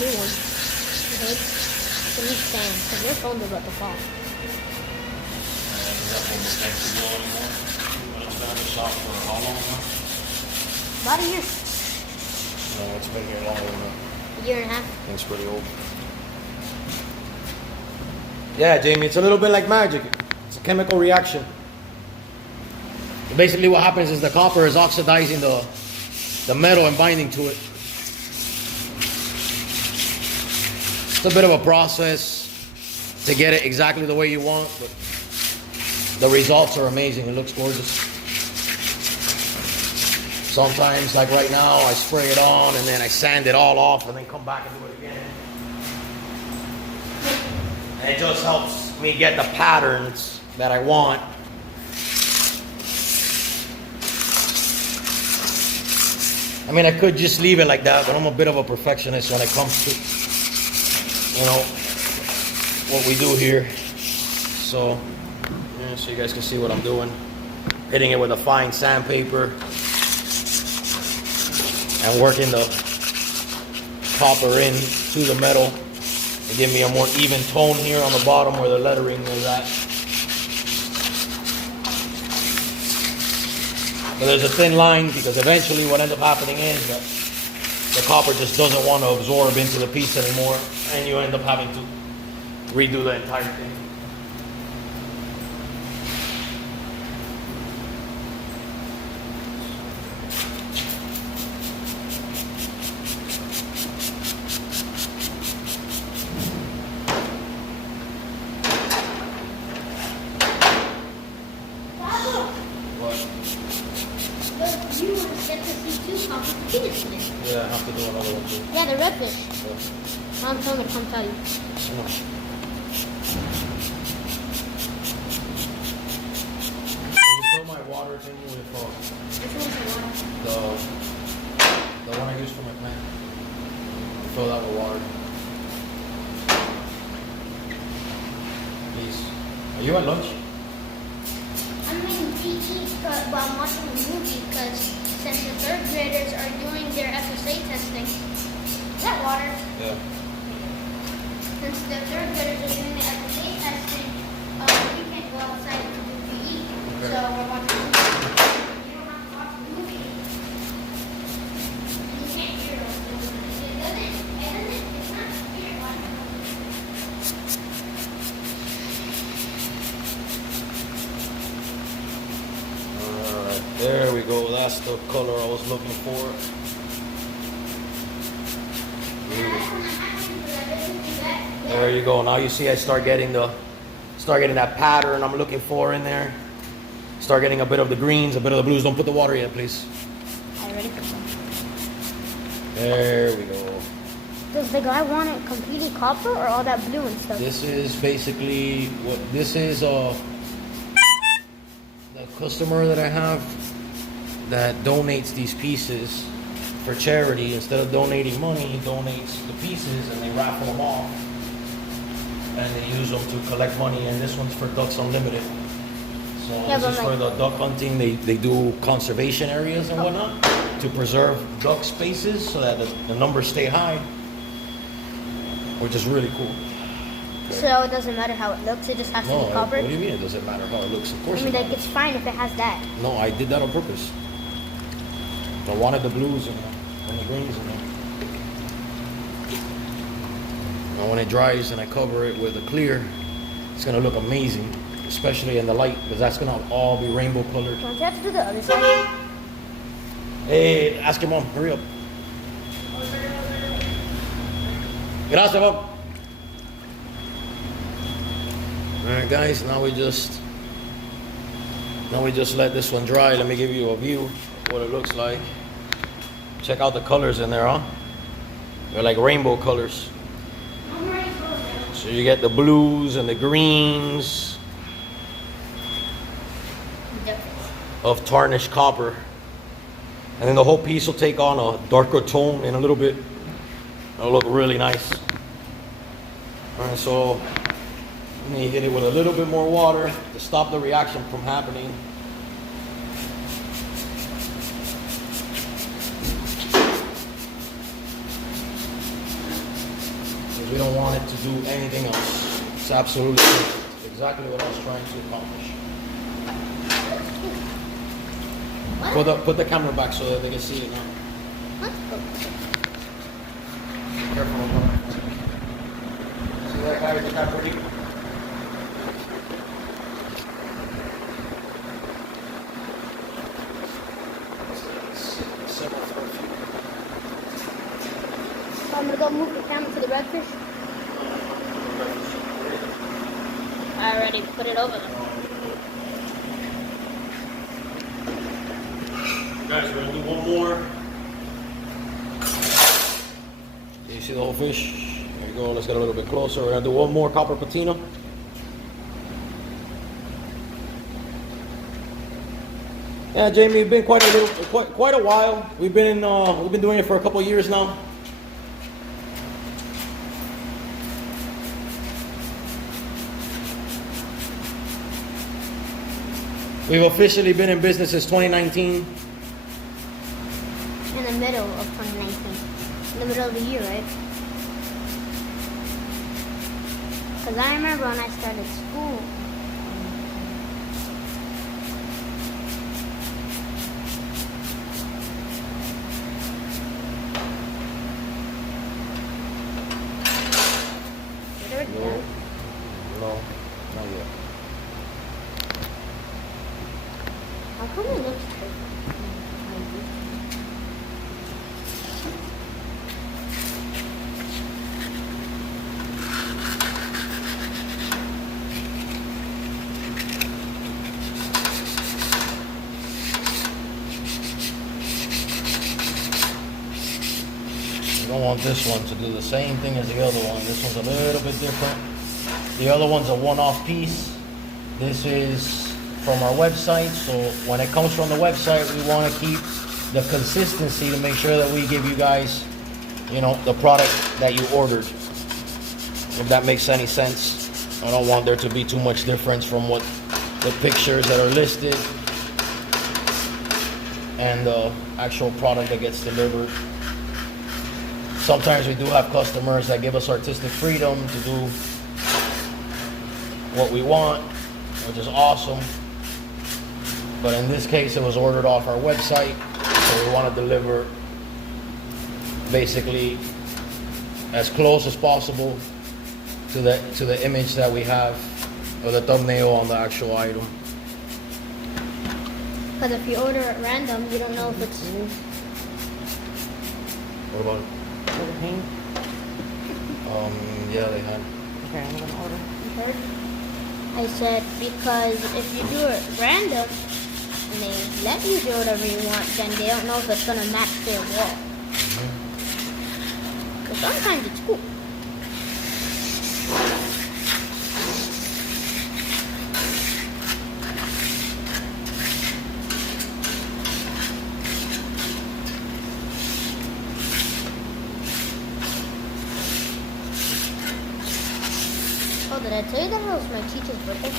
new one. Okay? The new stand, because your phone's about to fall. About a year. No, it's been here longer than that. A year and a half. It's pretty old. Yeah, Jamie, it's a little bit like magic. It's a chemical reaction. Basically what happens is the copper is oxidizing the metal and binding to it. It's a bit of a process to get it exactly the way you want, but the results are amazing. It looks gorgeous. Sometimes, like right now, I spray it on and then I sand it all off and then come back and do it again. And it just helps me get the patterns that I want. I mean, I could just leave it like that, but I'm a bit of a perfectionist when it comes to, you know, what we do here. So, yeah, so you guys can see what I'm doing. Hitting it with a fine sandpaper and working the copper in to the metal to give me a more even tone here on the bottom where the lettering is at. But there's a thin line because eventually what ends up happening is that the copper just doesn't want to absorb into the piece anymore, and you end up having to redo the entire thing. Yeah, I have to do another one too. Yeah, the redfish. Yeah. Mom told me to come tell you. Can you fill my water thing with Which one's the water? the one I use for my plant? Fill that with water. Please. Are you at lunch? I'm making tea while I'm watching a movie because since the third graders are doing their FSA testing, is that water? Yeah. Since the third graders are doing the FSA testing, we can't go outside to do PE. Okay. So we're watching a movie. You don't have to watch a movie. You can't hear us. It doesn't. It's not weird. Alright, there we go. That's the color I was looking for. There you go. Now you see I start getting that pattern I'm looking for in there. Start getting a bit of the greens, a bit of the blues. Don't put the water yet, please. I already put some. There we go. Does the guy want it completely copper or all that blue and stuff? This is basically what this is. The customer that I have that donates these pieces for charity. Instead of donating money, he donates the pieces and they raffle them off. And they use them to collect money, and this one's for Ducks Unlimited. So Yeah, this is but for the duck hunting. They do conservation areas and whatnot to preserve duck spaces so that the numbers stay high, which is really cool. So it doesn't matter how it looks, it just has to be copper? What do you mean it doesn't matter how it looks? Of course I mean, it like, matters. it's fine if it has that. No, I did that on purpose. I wanted the blues and the greens in there. And when it dries and I cover it with a clear, it's gonna look amazing, especially in the light, because that's gonna all be rainbow colored. Don't you have to do the other side? Hey, ask your mom, hurry up. Gracias, Bob. Alright guys, now we just let this one dry. Let me give you a view of what it looks like. Check out the colors in there, huh? They're like rainbow colors. So you get the blues and the greens of tarnished copper. And then the whole piece will take on a darker tone in a little bit. It'll look really nice. Alright, so let me hit it with a little bit more water to stop the reaction from happening. Because we don't want it to do anything else. It's absolutely perfect. Exactly what I was trying to accomplish. Put the camera back so that they can see it now. Careful. See that guy with the pretty? I'm gonna go move the camera to the redfish. I already put it over there. Guys, we're gonna do one more. You see the whole fish? There you go. Let's get a little bit closer. We're gonna do one more copper patina. Yeah, Jamie, we've been quite a while. We've been doing it for a couple of years now. We've officially been in business since 2019. In the middle of 2019. In the middle of the year, right? Because I remember when I started school. No, not yet. How come it looks different? You don't want this one to do the same thing as the other one. This one's a little bit different. The other one's a one-off piece. This is from our website, so when it comes from the website, we want to keep the consistency to make sure that we give you guys, you know, the product that you ordered. If that makes any sense. I don't want there to be too much difference from what the pictures that are listed and the actual product that gets delivered. Sometimes we do have customers that give us artistic freedom to do what we want, which is awesome. But in this case, it was ordered off our website, so we want to deliver basically as close as possible to the image that we have, or the thumbnail on the actual item. Because if you order at random, you don't know if it's... What about it? For the paint. Yeah, they had. Okay, I'm gonna order. You heard? I said, because if you do it random, and they let you do whatever you want, then they don't know if it's gonna match their wall. But sometimes it's cool. Oh, did I tell you that it was my teacher's birthday?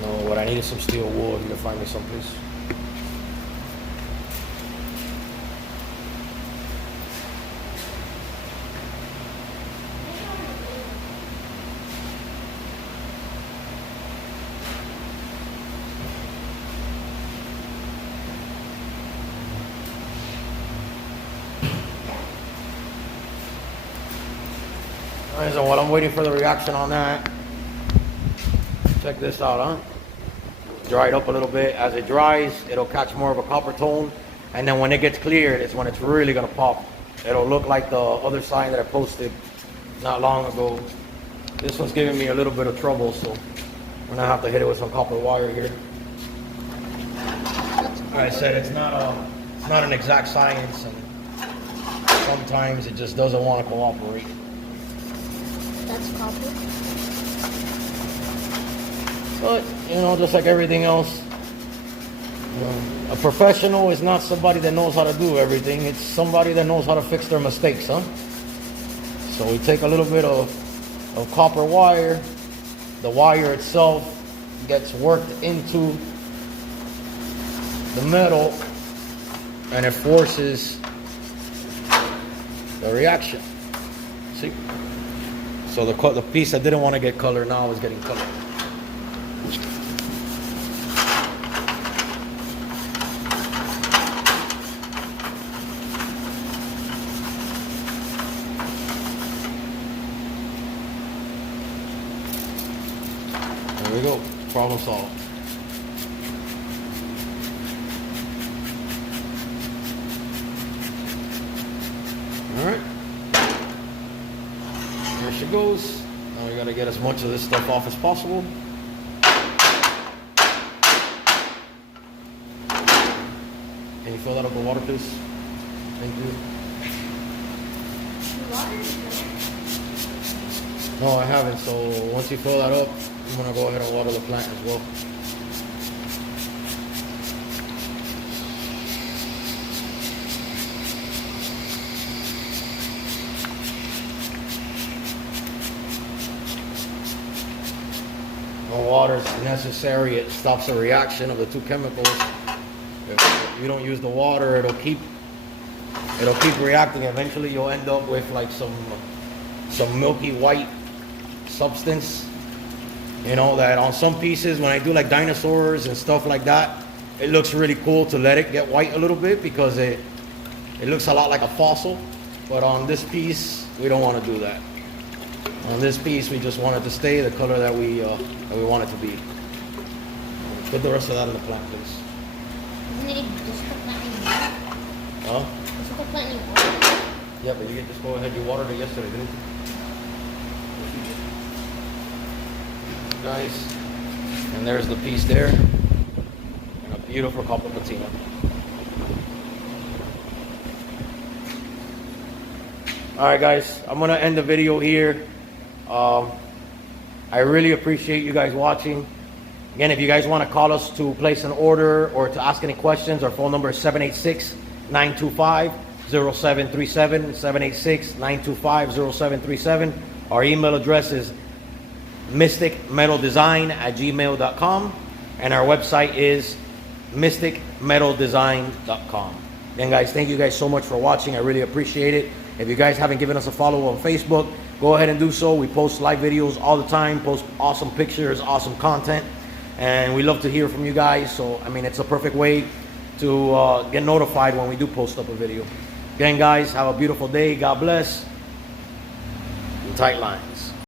No, what I need is some steel wool. If you can find me some, please. Alright, so while I'm waiting for the reaction on that, check this out, huh? Dry it up a little bit. As it dries, it'll catch more of a copper tone, and then when it gets cleared, it's when it's really gonna pop. It'll look like the other sign that I posted not long ago. This one's giving me a little bit of trouble, so we're gonna have to hit it with some copper wire here. Like I said, it's not an exact science, and sometimes it just doesn't want to cooperate. That's copper. But, you know, just like everything else, you know, a professional is not somebody that knows how to do everything. It's somebody that knows how to fix their mistakes, huh? So we take a little bit of copper wire. The wire itself gets worked into the metal and it forces the reaction. See? So the piece that didn't want to get color now is getting color. There we go. Problem solved. Alright. There she goes. Now we gotta get as much of this stuff off as possible. Can you fill that up with water, please? Thank you. No, I haven't. So once you fill that up, I'm gonna go ahead and water the plant as well. No water is necessary. It stops the reaction of the two chemicals. If you don't use the water, it'll keep reacting. Eventually, you'll end up with like some milky white substance. You know, that on some pieces, when I do like dinosaurs and stuff like that, it looks really cool to let it get white a little bit because it looks a lot like a fossil. But on this piece, we don't want to do that. On this piece, we just want it to stay the color that we want it to be. Put the rest of that in the plant, please. Isn't it just put that in water? Huh? Just put that in water? Yeah, but you can just go ahead. You watered it yesterday, didn't you? Guys, and there's the piece there, and a beautiful copper patina. All right, guys, I'm gonna end the video here. I really appreciate you guys watching. Again, if you guys want to call us to place an order or to ask any questions, our phone number is 786-925-0737, 786-925-0737. Our email address is mysticmetaldesign@gmail.com, and our website is mysticmetaldesign.com. Again, guys, thank you guys so much for watching. I really appreciate it. If you guys haven't given us a follow on Facebook, go ahead and do so. We post live videos all the time, post awesome pictures, awesome content, and we love to hear from you guys. So, I mean, it's a perfect way to get notified when we do post up a video. Again, guys, have a beautiful day. God bless. And tight lines.